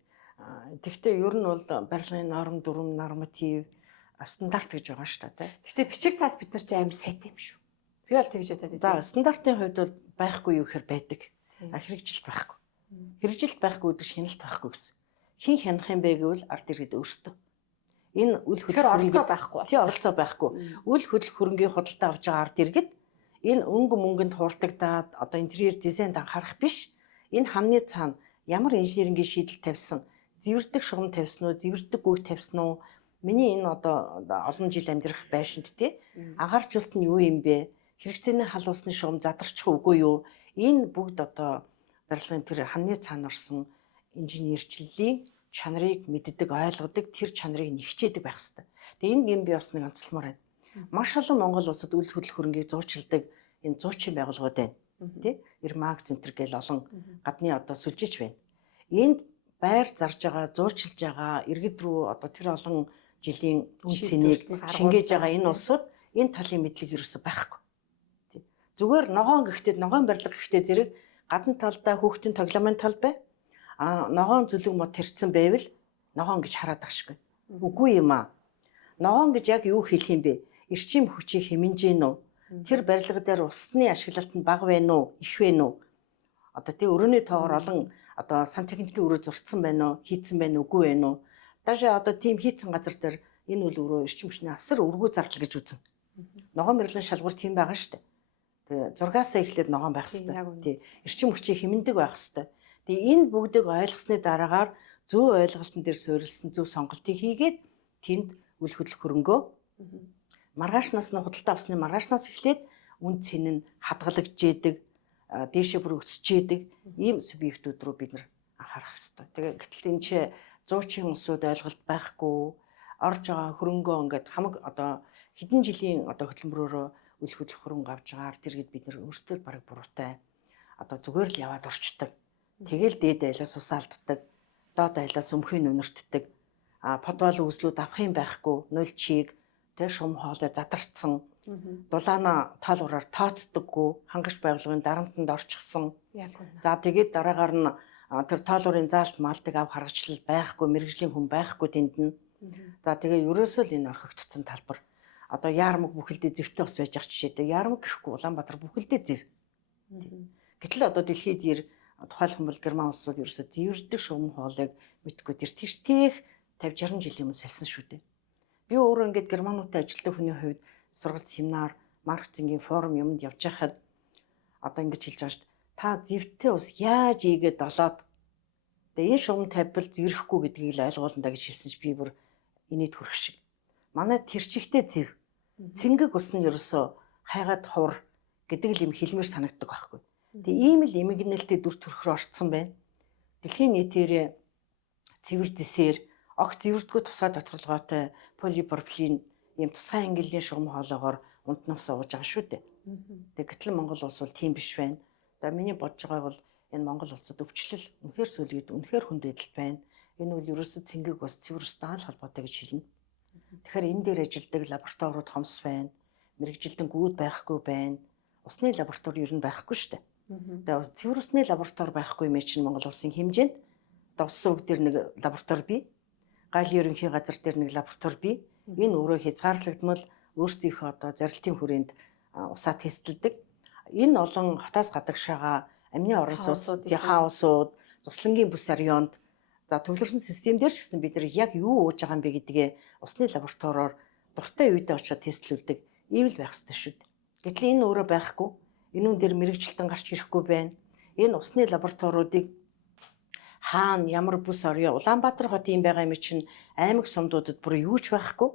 Тэгвэл ер нь бол барилгын норм, дүрм, норматив стандарт гэж байгаа шүү дээ. Гэхдээ бичиг цаас бид нар ч амар сайтай юм шүү. Би бол тэгж бодоод байна. За стандартын хувьд бол байхгүй юу гэхээр байдаг. Хэрэгжилт байхгүй. Хэрэгжилт байхгүй гэдэг хяналт байхгүй гэсэн. Хин хянах юм бэ гэвэл ард иргэд өөрсдөө. Энэ үл хөдлөлт байхгүй. Тий, оролцоо байхгүй. Үл хөдлөх хөрөнгийн худалдаа авч байгаа ард иргэд энэ өнгө мөнгөнд хуурдагдаад одоо интерьер дизайнд анхаарах биш. Энэ ханны цаана ямар инженерингийн шийдэл тавьсан, зэвэрдэг шугам тавьсан уу, зэвэрдэг гүйг тавьсан уу? Миний энэ одоо олон жил амьдрах байшинд тий агаарчлалт нь юу юм бэ? Хэрэгцээний хал усны шугам задарчих үгүй юу? Энэ бүгд одоо барилгын тэр ханны цаана орсон инженерчлэлийн чанарыг мэддэг, ойлгодог, тэр чанарыг нэгчээдэг байх хэрэгтэй. Тэгээ энэ юм би бас нэг онцлмоор байна. Маш олон Монгол улсад үйл хөдлөх хөрөнгийг зуучилдаг энэ зуучин байгууллагууд байна. Тий? Ирмаг центр гэл олон гадны одоо сүлжээч байна. Энд байр зарж байгаа, зуучилж байгаа, иргэд рүү одоо тэр олон жилийн үн цэнийг шингээж байгаа энэ улсууд энэ талын мэдлэг ерөөсөй байхгүй. Зүгээр ногоон гэхдээ ногоон барилга гэхдээ зэрэг гадна талдаа хүүхдийн тоглоомын тал бай. Ногоон зүлэг мод тэрцэн байвал ногоон гэж хараад ахшгүй. Үгүй юм аа. Ногоон гэж яг юу хэлэх юм бэ? Эрчим хүчийг хэмнэж гин үү? Тэр барилга дээр усны ашиглалт нь бага байна уу? Их байна уу? Одоо тий өрөөний тоогоор олон одоо сантехникийн өрөө зурцсан байна уу? Хийцэн байна уу? Үгүй байна уу? Дашаа одоо тийм хийцэн газар дээр энэ үл өрөө эрчим хүчний асар өргөө зардал гэж үзнэ. Ногоон барилгын шалгуур тийм байгаа шүү дээ. Тэгээ зургаасаа эхлээд ногоон байх хэрэгтэй. Тий. Эрчим хүчийг хэмндэг байх хэрэгтэй. Тэгээ энэ бүгдийг ойлгосны дараагаар зөв ойлголтын дээр суурилсан зөв сонголтыг хийгээд тэнд үл хөдлөх хөрөнгөө маргаашнаас нь худалдаа авсны маргаашнаас эхлээд үн цэн нь хадгалагдж яадаг, дээшээ бүр өсөж яадаг ийм субъектүүд рүү бид нар анхаарах хэрэгтэй. Тэгээ гэтэл энэ ч зуучин улсууд ойлголт байхгүй орж байгаа хөрөнгөө ингээд хамаг одоо хэдэн жилийн одоо хөтөлбөрөөрөө үл хөдлөх хөрөнгө авч байгаа ард иргэд бид нар өөрсдөө бараг буруутай одоо зүгээр л яваад орчдөг. Тэгэл дээд айлаас усаалддаг, доод айлаас өмхөй нүнэртдэг. Подвал үзлүүд авах юм байхгүй, нуль чиг, тэг шум хоолой задарцсан. Дулаана тал ураар тооцдоггүй, хангаж байгуулгын дарамтанд орчихсон. За тэгээд дараагаар нь тэр тоолуурын заалт малдаг ав харгачлал байхгүй, мэрэгжлийн хүн байхгүй тэнд нь. За тэгээ ерөөсөө л энэ орхигдсон талбар. Одоо яармаг бүхэлдээ зэвтэй ус байж ах жишээтэй. Яармаг гэхгүй Улаанбаатар бүхэлдээ зэв. Гэтэл одоо дэлхийд ер тухайлхан бол Герман улсууд ерөөсөө зэвэрдэг шугам хоолойг мэдгүй тэр тийш 50-60 жилийн өмнө салсан шүү дээ. Би өөрөө ингээд германуудтай ажилладаг хүний хувьд сургалт семинар, маркетингийн форум юмд явж байхад одоо ингэж хэлж байгаа шүү дээ. Та зэвтэй ус яаж ийгээд долоод тэгээ энэ шугам тавьбал зэврэхгүй гэдгийг л ойлгуулна гэж хэлсэн чи би бүр инээд хүрэх шиг. Манай тэр чигтээ зэв. Цэнгэг ус нь ерөөсөө хайгаад ховор гэдэг л юм хэлмээр санагддаг байхгүй. Тэгээ ийм л эмгэнэлтэд дүр төрхөөр орцсон байна. Дэлхийн нийтээр цэвэр зэсээр огт зэвэрдгүй тусгай доторлогоотой полипропилен ийм тусгай ангиллын шугам хоолоогоор унтнав сууж байгаа шүү дээ. Тэгээ гэтэл Монгол улс бол тийм биш байна. За миний бодож байгаа бол энэ Монгол улсад өвчлөл үнэхээр сүлгээд үнэхээр хүнд байдал байна. Энэ үл ерөөсөд цэнгэг ус цэвэр устай холбоотой гэж хэлнэ. Тэгэхээр энэ дээр ажилладаг лабораториуд хомс байна. Мэргэжилтэнгүүд байхгүй байна. Усны лаборатори ер нь байхгүй шүү дээ. Тэгээ цэвэр усны лаборатори байхгүй юм чинь Монгол улсын хэмжээнд одоо ус сувг дээр нэг лаборатори бий. Галийн ерөнхий газар дээр нэг лаборатори бий. Энэ өөрөө хязгаарлагдмал өөрсдийнхөө одоо зарилтын хүрээнд усаа тестэлдэг. Энэ олон хотоос гадагшаага амны орон сууц, хаусууд, цуслангийн бүс районд за төвлөрсөн систем дээр ч гэсэн бид нар яг юу ууж байгаа юм бэ гэдгээ усны лабораториор дуртай үедээ очиод тестлүүлдэг. Ийм л байх ёстой шүү дээ. Гэтэл энэ өөрөө байхгүй. Энэ үн дээр мэрэгжилтэн гарч ирэхгүй байна. Энэ усны лабораториудыг хаана ямар бүс орё Улаанбаатар хот юм байгаа юм чинь аймаг сумдуудад бүр юу ч байхгүй.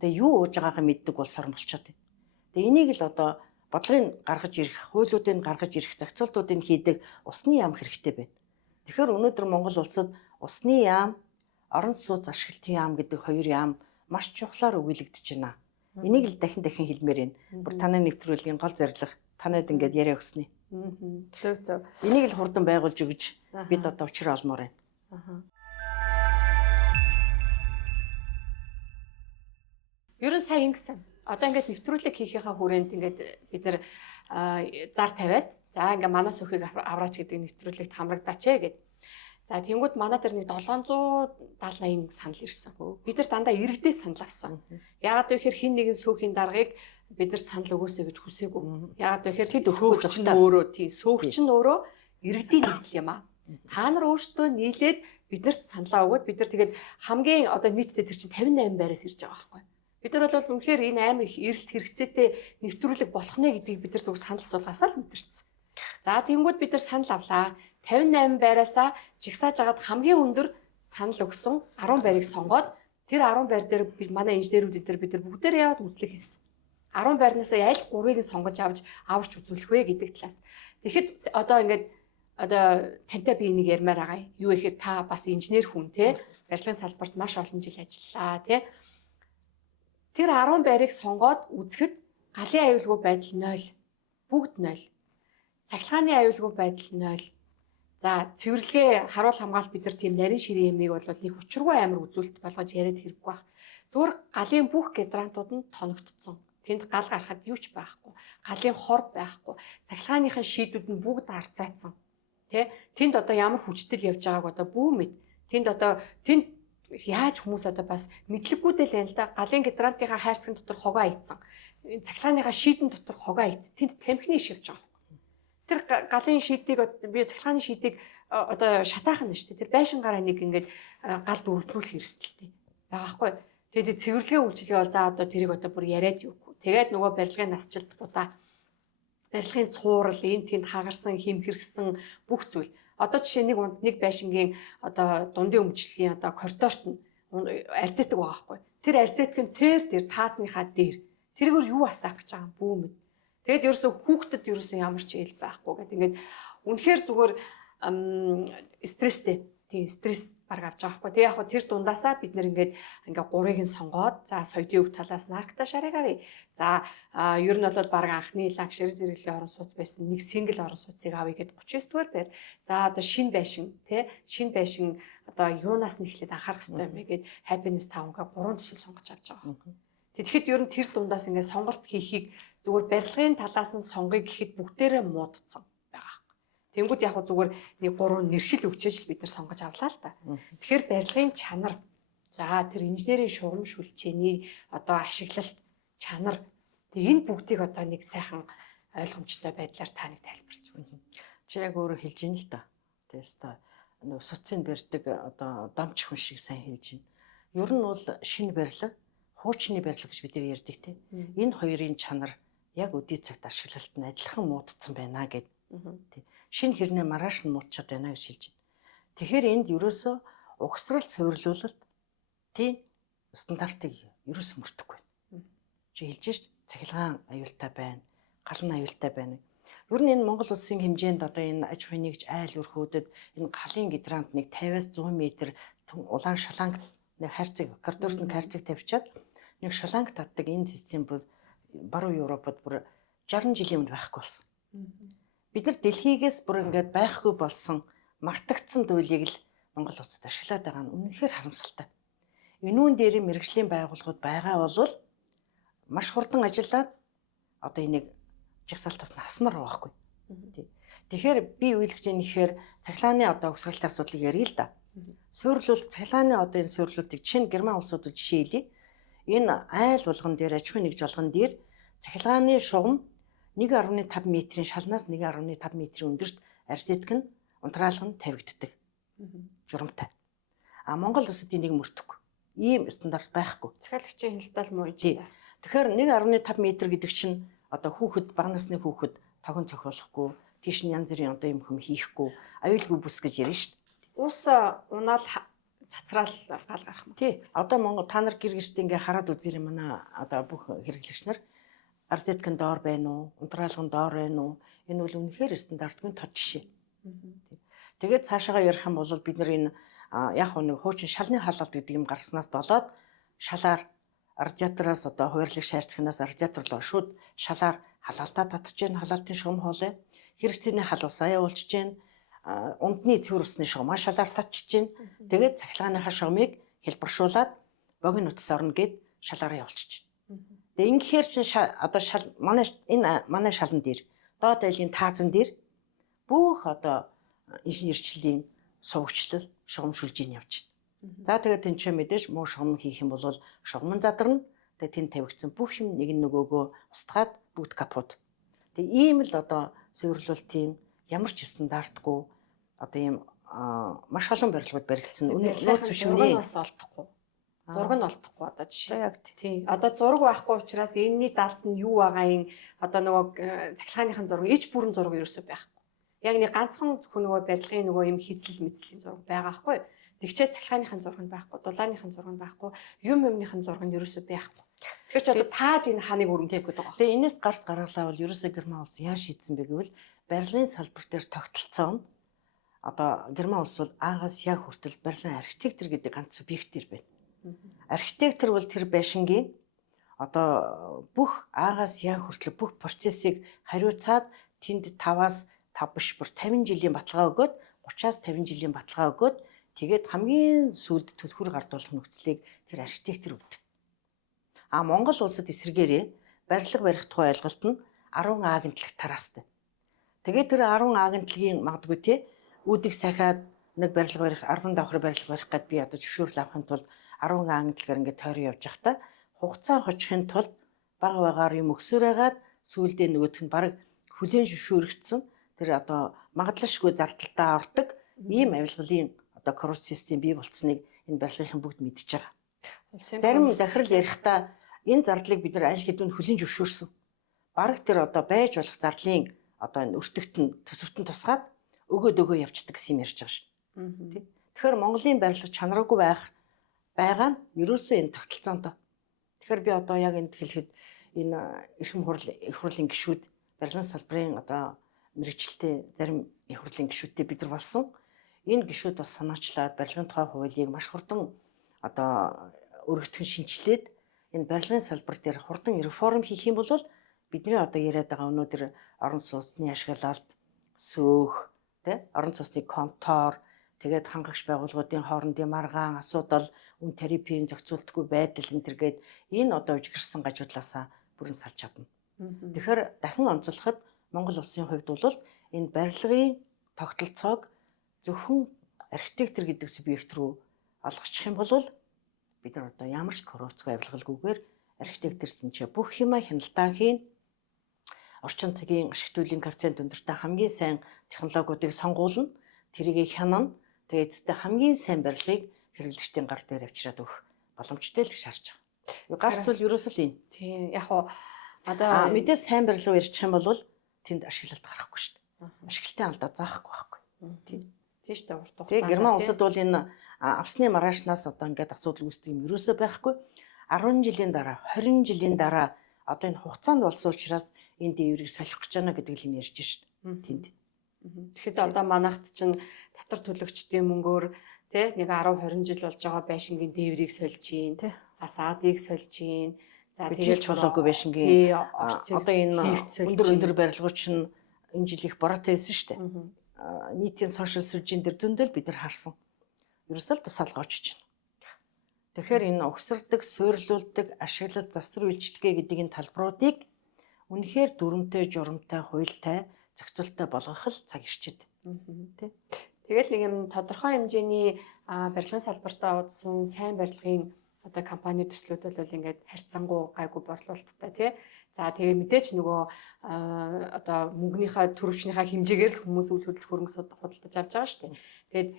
Тэгээ юу ууж байгаагаа мэддэг улс орн болчиход байна. Тэгээ энийг л одоо бодлогыг гаргаж ирэх, хуулиудыг гаргаж ирэх, зохицуултуудыг хийдэг усны яам хэрэгтэй байна. Тэгэхээр өнөөдөр Монгол улсад усны яам, орон сууц ашиглалтын яам гэдэг хоёр яам маш чухлаар өгүүлэгдэж байна. Энийг л дахин хэлмээр байна. Бүр танай нэвтрүүлгийн гол зорилго танайд ингээд яриа өгснө. Зөв. Энийг л хурдан байгуулж өгж бид одоо учраа олмоор байна. Ер нь сайн ингэсэн. Одоо ингээд нэвтрүүлэг хийхийнхаа хүрээнд ингээд бид нар зар тавиад за ингээд манай сөхийг авраач гэдэг нэвтрүүлэгт хамрагдаач гэд. За тэнгууд манай дээр нэг 770-80 санал ирсэн. Бид нар дандаа иргэдээ санал авсан. Яагаад гэвэл хин нэгэн сөөхийн даргаыг бид нар санал өгөөсэй гэж хүсээгүй. Яагаад гэвэл хэд сөөч нь өөрөө иргэдийн нийтлэл юм аа. Та нар өөрсдөө нийлээд биднэрт саналаа өгөөд бид нар тэгээд хамгийн одоо нийтдээ тэр чинь 58 байраас ирж байгаа байхгүй. Бид нар бол үнэхээр энэ амар их эрэлт хэрэгцээтэй нэвтрүүлэг болох нэ гэдгийг бид нар зөвхөн санал суулгасаа л мэдэрсэн. За тэнгууд бид нар санал авлаа. 58 байраасаа жигсааж агаад хамгийн өндөр санал өгсөн 10 байрыг сонгоод тэр 10 байр дээр манай инженерүүд дээр бид нар бүгдээр яваад үзлэг хийсэн. 10 байрнаасаа аль 3-ыг сонгож аварч үзүүлэх вэ гэдэг талаас. Тэгэхэд одоо ингээд тантай би нэг ярмаар байгаа. Юу гэхээр та бас инженер хүн те барилгын салбарт маш олон жил ажиллаа те. Тэр 10 байрыг сонгоод үзэхэд галын аюулгүй байдал 0. Бүгд 0. Цахилгааны аюулгүй байдал 0. За цэвэрлэгээ харуул хамгаалалт бид нар тийм нарийн ширээ ямиг бол нэг учиргүй амар үзүүлэлт болгож яриад хэрэггүй байх. Зүгээр галын бүх гидрантууд нь тоногдсон. Тэнд гал гарахад юу ч байхгүй. Галын хор байхгүй. Цахилгааныхын шийдүүд нь бүгд арцаацсан. Тэ? Тэнд одоо ямар хүчтэй явж байгааг одоо бүү мэд. Тэнд яаж хүмүүс одоо бас мэдлэггүйдээ л юм л да. Галын гидрантынхаа хайрцагын дотор хогоо айцсан. Цахилгааныхаа шийдэн дотор хогоо айцсан. Тэнд тамхины иш явж байгаа. Тэр галын шийдийг би цахилгааны шийдийг одоо шатаах нь шүү дээ. Тэр байшингараа нэг ингээд гал дөрвөлжүүлэх эрсдэлтэй байгаа хгүй. Тэгээд цэвэрлэгээ үйлчилгээ бол за одоо тэрийг одоо бүр яриад юугүй. Тэгээд нөгөө барилгын насжилтуудаа барилгын цуурал, энэ тэнд хагарсан, хэмхэрсэн бүх зүйл. Одоо жишээ нэг байшингийн одоо дундын өмчлөлийн одоо коридорт нь арцетик байгаа хгүй. Тэр арцетик нь тэр таазныхаа дээр тэргээр юу асаах гэж байгаа юм бүү мэд. Тэгэд ерөөсө хүүхдэд ерөөсө ямар ч ил байхгүй гэдэг. Ингээд үнэхээр зүгээр стресстэй. Тийм стресс баг авч байгаа хгүй. Тэгээ яг тэр дундаасаа бид нэр ингээд 3-ыг нь сонгоод за соёлын өв талаас наркта шарыг авъя. За ер нь бол баг анхны лаг шир зэрэглэлийн орон сууц байсан нэг сингл орон сууцыг авъя гэд 39-р байр. За одоо шинэ байшин тий шинэ байшин одоо юунаас нь эхлээд анхаарах хэрэгтэй юм бэ гэд happiness town-га 3 төсөл сонгож авч байгаа. Тэгэхэд ер нь тэр дундаас ингээд сонголт хийхийг зүгээр барилгын талаас нь сонгоё гэхэд бүгдээрээ муудсан байгаа. Тэнгүүд яг зүгээр нэг 3 нэршил өгчөөж л бид нар сонгож авлаа л та. Тэгэхээр барилгын чанар за тэр инженерийн шугам шүлжээний одоо ашиглалт чанар энэ бүгдийг одоо нэг сайхан ойлгомжтой байдлаар та нэг тайлбарч өгнө. Чи яг өөрөө хэлж ийн л да. Тэгээс та нөгөө суцын барьдаг одоо дамч хүн шиг сайн хэлж байна. Ер нь бол шинэ барилга, хуучны барилга гэж бид нар ярьдаг тийм. Энэ хоёрын чанар яг өдий цагт ашиглалт нь адилхан муудсан байна гэд. Шинэ хэрнээ маргааш нь муудчаад байна гэж хэлж байна. Тэгэхээр энд ерөөсөө угсрал цэвэрлүүлэлт тийм стандартыг ерөөсөө мөрдөхгүй байна. Чи хэлж шít цахилгаан аюултай байна, галан аюултай байна. Ер нь энэ Монгол улсын хэмжээнд одоо энэ аж ахуйн нэгж айл өрхүүдэд энэ галын гидрант нэг 50-аас 100 м улаан шаланг нэг хайрцаг коридорт нь хайрцаг тавьчаад нэг шаланг татдаг энэ систем бол баруун Европод бүр 60 жилийн өмнө байхгүй болсон. Бид нар дэлхийгээс бүр ингээд байхгүй болсон мартагдсан зүйлийг л Монгол улсад ашиглаад байгаа нь үнэхээр харамсалтай. Энүүн дээр мэрэгжлийн байгууллагууд байгаа бол маш хурдан ажиллаад одоо энийг жагсаалтаас нь хасмаар байгаа байхгүй. Тэгэхээр би юу хэлж байгаа нэхээр цахилгааны одоо угсралтай асуудлыг ярил л да. Суйрлуулалт цахилгааны одоо энэ суйрлуулалтыг чинь Герман улсуудад жишээ хэлье. Энэ айл болгон дээр аж ахуйн нэгж болгон дээр цахилгааны шугам 1.5 м-ийн шалнаас 1.5 м өндөрт арсетик нь унтраалга нь тавигддаг. Журамтай. А Монгол улсад энийг мөрдөхгүй. Ийм стандарт байхгүй. Захиалагчийн хяналтал муу юм байна. Тэгэхээр 1.5 м гэдэг чинь одоо хүүхэд бага насны хүүхэд тогон цохиолохгүй, тийш нь янз бүрийн одоо юм хүм хийхгүй, аюулгүй бүс гэж ярина шүү дээ. ус унаал цацраал гал гарах юм. Тий. Одоо Монгол та нар гэр гэрт ингээ хараад үзээрэй манай одоо бүх хэрэглэгч нар арзеткын доор байна уу? Унтраалгын доор байна уу? Энэ бол үнэхээр стандартгүй тод жишээ. Тэгээд цаашаага ярих юм бол бид нар энэ яг нэг хуучин шалны халалт гэдэг юм гарснаас болоод шалаар радиатороос одоо хуваарлыг шаардсанаас радиатор руу шууд шалаар халаалтаа татж гэн халаалтын шугам хоолой хэрэгцээний халуусаа явуулж гэн ундны цэвэр усны шугамаа шалаар татж гэн тэгээд цахилгааныхаа шугамыг хэлбэршүүлээд богино утас орно гэд шалаараа явуулчих гэн. Тэгээд ингэхээр чинь одоо шал манай шалан дээр доод айлын таазан дээр бүх одоо инженерчлэлийн сувгчлал шугамшүүлж ийн явж байна. За тэгээд тэн чинь мэдээж муу шугам хийх юм бол шугам задарна. Тэгээд тэнд тавигдсан бүх юм нэг нөгөөгөө устгаад бүгд капут. Тэгээд ийм л одоо цэвэрлүүлтийн ямар ч стандартгүй одоо ийм маш олон барилгууд баригдсан. Нууц биш үнэ. Бас олдохгүй. Зураг нь олдохгүй одоо жишээ. Яг тий. Одоо зураг байхгүй учраас энэний далд нь юу байгаа юм одоо нөгөө цахилгааныхын зураг иж бүрэн зураг ерөөсөй байхгүй. Яг нэг ганцхан зөвхөн нөгөө барилгын нөгөө юм хийцэл мэдслийн зураг байгаа хгүй. Тэгчээ цахилгааныхын зураг нь байхгүй, дулааныхын зураг нь байхгүй, юмныхын зураг нь ерөөсөй байхгүй. Тэгэхээр ч одоо тааж энэ ханыг өрөмтөх гэдэг байгаа. Тэгээ энэс гарч гаргалаа бол ерөөсөй Герман улс яаж шийдсэн бэ гэвэл барилгын салбар дээр тогтолцоон одоо Герман улс бол аагаас яг хүртэл барилгын архитектор гэдэг ганц субъектэр байна. Архитектор бол тэр байшингийн одоо бүх аагаас яг хүртэл бүх процессыг хариуцаад тэнд 5-аас 5 биш бүр 50 жилийн баталгаа өгөөд 30-аас 50 жилийн баталгаа өгөөд тэгээд хамгийн сүүлд төлхөр гардуулах нөхцөлийг тэр архитектор өгдөг. Монгол улсад эсрэгээрээ барилга барих тухай ойлголт нь 10 агентлаг тараастай. Тэгээд тэр 10 агентлагийн магадгүй те үүдийг сахиад нэг барилга барих 10 давхар барилга барих гэд би одоо зөвшөөрөл авахын тулд 10 агентлагаар ингээд тойрон явж байхдаа хугацаа хожихын тулд бага багаар юм өксөр байгаад сүүлдээ нөгөөх нь баг хүлээн зөвшөөрөгдсөн тэр одоо магадлалшгүй зардалтаа ордог ийм авилгалын одоо корруз систем бий болцсныг энэ барилгын бүгд мэдчихэж байгаа. Зарим захирал ярихдаа энэ зардлыг бид нар аль хэдийн хүлээн зөвшөөрсөн. Бараг тэр одоо байж болох зардлын одоо энэ өртөгтөн төсөвтөн тусгаад өгөө явцдаг гэсэн юм ярьж байгаа шин. Тэгэхээр Монголын барилга чанараагүй байгаа нь ерөөсөө энэ тогтолцоонд. Тэгэхээр би одоо яг энд хэлэхэд энэ эрхэм их хурлын гишүүд барилгын салбарын одоо мэрэгчлээ зарим их хурлын гишүүдтэй бид нар болсон. Энэ гишүүд бас санаачлаад барилгын тухай хуулийг маш хурдан одоо өргөтгөн шинжилээд энэ барилгын салбар дээр хурдан реформ хийх юм бол бидний одоо яриад байгаа өнөөдөр орон сууцны ашиглалт, сөөх, тэ орон сууцны контор, тэгээд хангагч байгууллагуудын хоорондын маргаан асуудал, үн тарифын зохицуултгүй байдал энэ төргээд энэ одоо ужигэрсэн гажуудлаасаа бүрэн салж чадна. Тэгэхээр дахин онцлоход Монгол улсын хувьд бол энэ барилгын тогтолцоог зөвхөн архитектор гэдэг субъект рүү олгочих юм бол бид нар одоо ямар ч коррупцгүй авилгалгүйгээр архитектор тэнцээ бүх юмаа хяналтаа хийн орчин цагийн ашиглалтын коэффициент өндөртэй хамгийн сайн технологиудыг сонгуулна, тэрийг хянана, тэгээд эцэстээ хамгийн сайн барилгыг хэрэглэгчдийн гар дээр авчираад өгөх боломжтой л гэж харж байгаа. Гарц зүйл ерөөсөө л энэ. Тийм яг хуу одоо мэдээ сайн барилга ярьчих юм бол тэнд ашиглалт гарахгүй шүү дээ. Ашиглалтын алдаа заахгүй байхгүй. Тийм. Тийм шүү дээ урт хугацаанд. Тэгээд Герман улсад бол энэ авсны маргаашнаас одоо ингээд асуудал үүсдэг юм ерөөсөө байхгүй. 10 жилийн дараа, 20 жилийн дараа одоо энэ хугацаанд болсон учраас энэ дээврийг солих гэж байна гэдэг юм ярьж шүү дээ. Тэнд. Тэгэхэд одоо манайхд чинь татвар төлөгчдийн мөнгөөр тий нэг 10 20 жил болж байгаа байшингийн дээврийг сольж гин, фасадыг сольж гин. За тэгээд чулуугүй байшингийн одоо энэ өндөр барилгууд чинь энэ жил их бороотой байсан шүү дээ. Нийтийн сошиал сүлжийн дээр зөндөл бид нар харсан. Ерөөсөө тусаалгаа очиж байна. Тэгэхээр энэ угсардаг, суйрлуулдаг, ашиглалт, засвар үйлчилгээ гэдэг энэ талбаруудыг үнэхээр дүрмтэй, журамтай, хуйлтай, зохицуулттай болгох л цаг ирчээд. Тэ. Тэгэл нэг юм тодорхой хэмжээний барилгын салбартаа удсан сайн барилгын одоо компани төслүүд бол ингээд харьцангуй гайгүй борлуулалттай тий. За тэгээ мэдээч нөгөө одоо мөнгөнийхөө төрөвчнийхээ хэмжээгээр л хүмүүс үйл хөдлөх хөрөнгө худалдаж авч байгаа шүү дээ. Тэгээд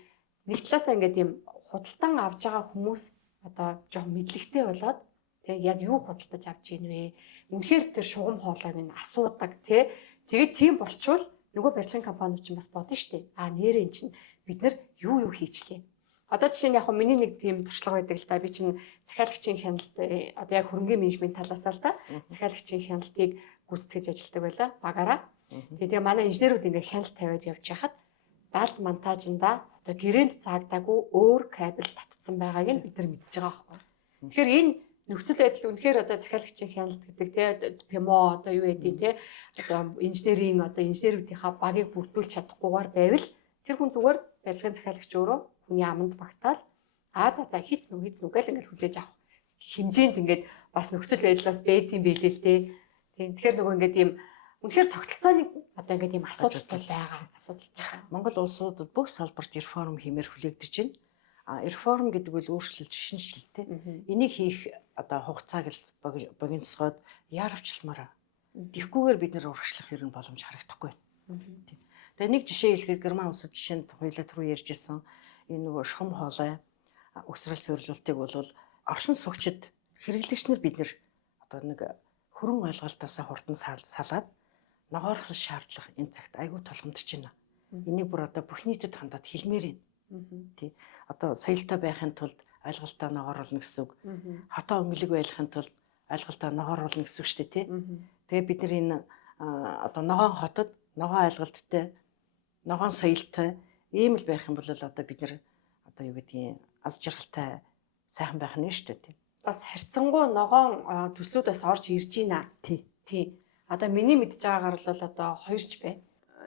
нэг талаасаа ингээд юм худалдан авч байгаа хүмүүс одоо жоох мэдлэгтэй болоод тэг яг юу худалдаж авч ийн вэ? Үнэхээр тэр шугам хоолойг нь асуудаг тий. Тэгээд тийм болчвол нөгөө барилгын компаниуд ч бас бодно шүү дээ. Нэрээ эн чинь бид нар юу хийчлээ. Одоо жишээ нь яг хөө миний нэг тийм туршлага байдаг л да. Би чинь захиалагчийн хяналт одоо яг хөрөнгөний менежмент талаас л да. Захиалагчийн хяналтыг гүйцэтгэж ажилладаг байлаа багаараа. Тэгээ манай инженерүүд ингээд хяналт тавиад явж байхад даалт монтажинда одоо гэрээнд цаагдаагүй өөр кабель татсан байгааг нь бид нар мэдж байгаа байхгүй. Тэгэхээр энэ нөхцөл байдал үнэхээр одоо захиалагчийн хяналт гэдэг ПМО одоо юу гэдэг те одоо инженерүүдийнхаа багийг бүрдүүлж чадахгүйгээр байвал тэр хүн зүгээр барилгын захиалагч өөрөө хүний аманд багтаал за хийц нү гэл ингээд хүлээж авах хэмжээнд ингээд бас нөхцөл байдлаас байдсан байлээ л те. Тэгэхээр нөгөө ингээд ийм үнэхээр тогтолцооны одоо ингээд ийм асуудалтай байгаа. Монгол улсуудад бүх салбарт реформ хиймээр хүлээгдэж байна. Реформ гэдэг бол өөрчлөлт, шинжилэлтэй. Энийг хийх одоо хугацааг л богиносгоод яарвчламаар. Тэгхгүйгээр бид нэр урагшлах ер нь боломж харагдахгүй байна. Тэгээ нэг жишээ хэлэхэд Герман улсад жишээ нь хоёулаа түрүү ярьжсэн энэ нөгөө шум хоолой өсрөл суйрлуултыг бол оршин суугчид хэрэглэгч нар бид нэр одоо нэг хөрөн ойлголтоос хурдан салаад ногоорох шаардлага энэ цагт айгүй тулгамдж байна. Энийг бүр одоо бүх нийтэд хандаад хэлмээр байна. Тий. Одоо соёлтой байхын тулд ойлголтоо ногооруулна гэсэн үг. Хотоо өнгөлөг байхын тулд ойлголтоо ногооруулна гэсэн үг шүү дээ, тий. Тэгээ бид нар энэ одоо ногоон хотод ногоон ойлголттой, ногоон соёлтой ийм л байх юм бол одоо бид нар одоо юу гэдгийг аз жаргалтай сайхан байх нь шүү дээ, тий. Бас харьцангуй ногоон төслүүдээс орж ирж байна. Тий. Одоо миний мэдж байгаагаар бол одоо хоёрч бай.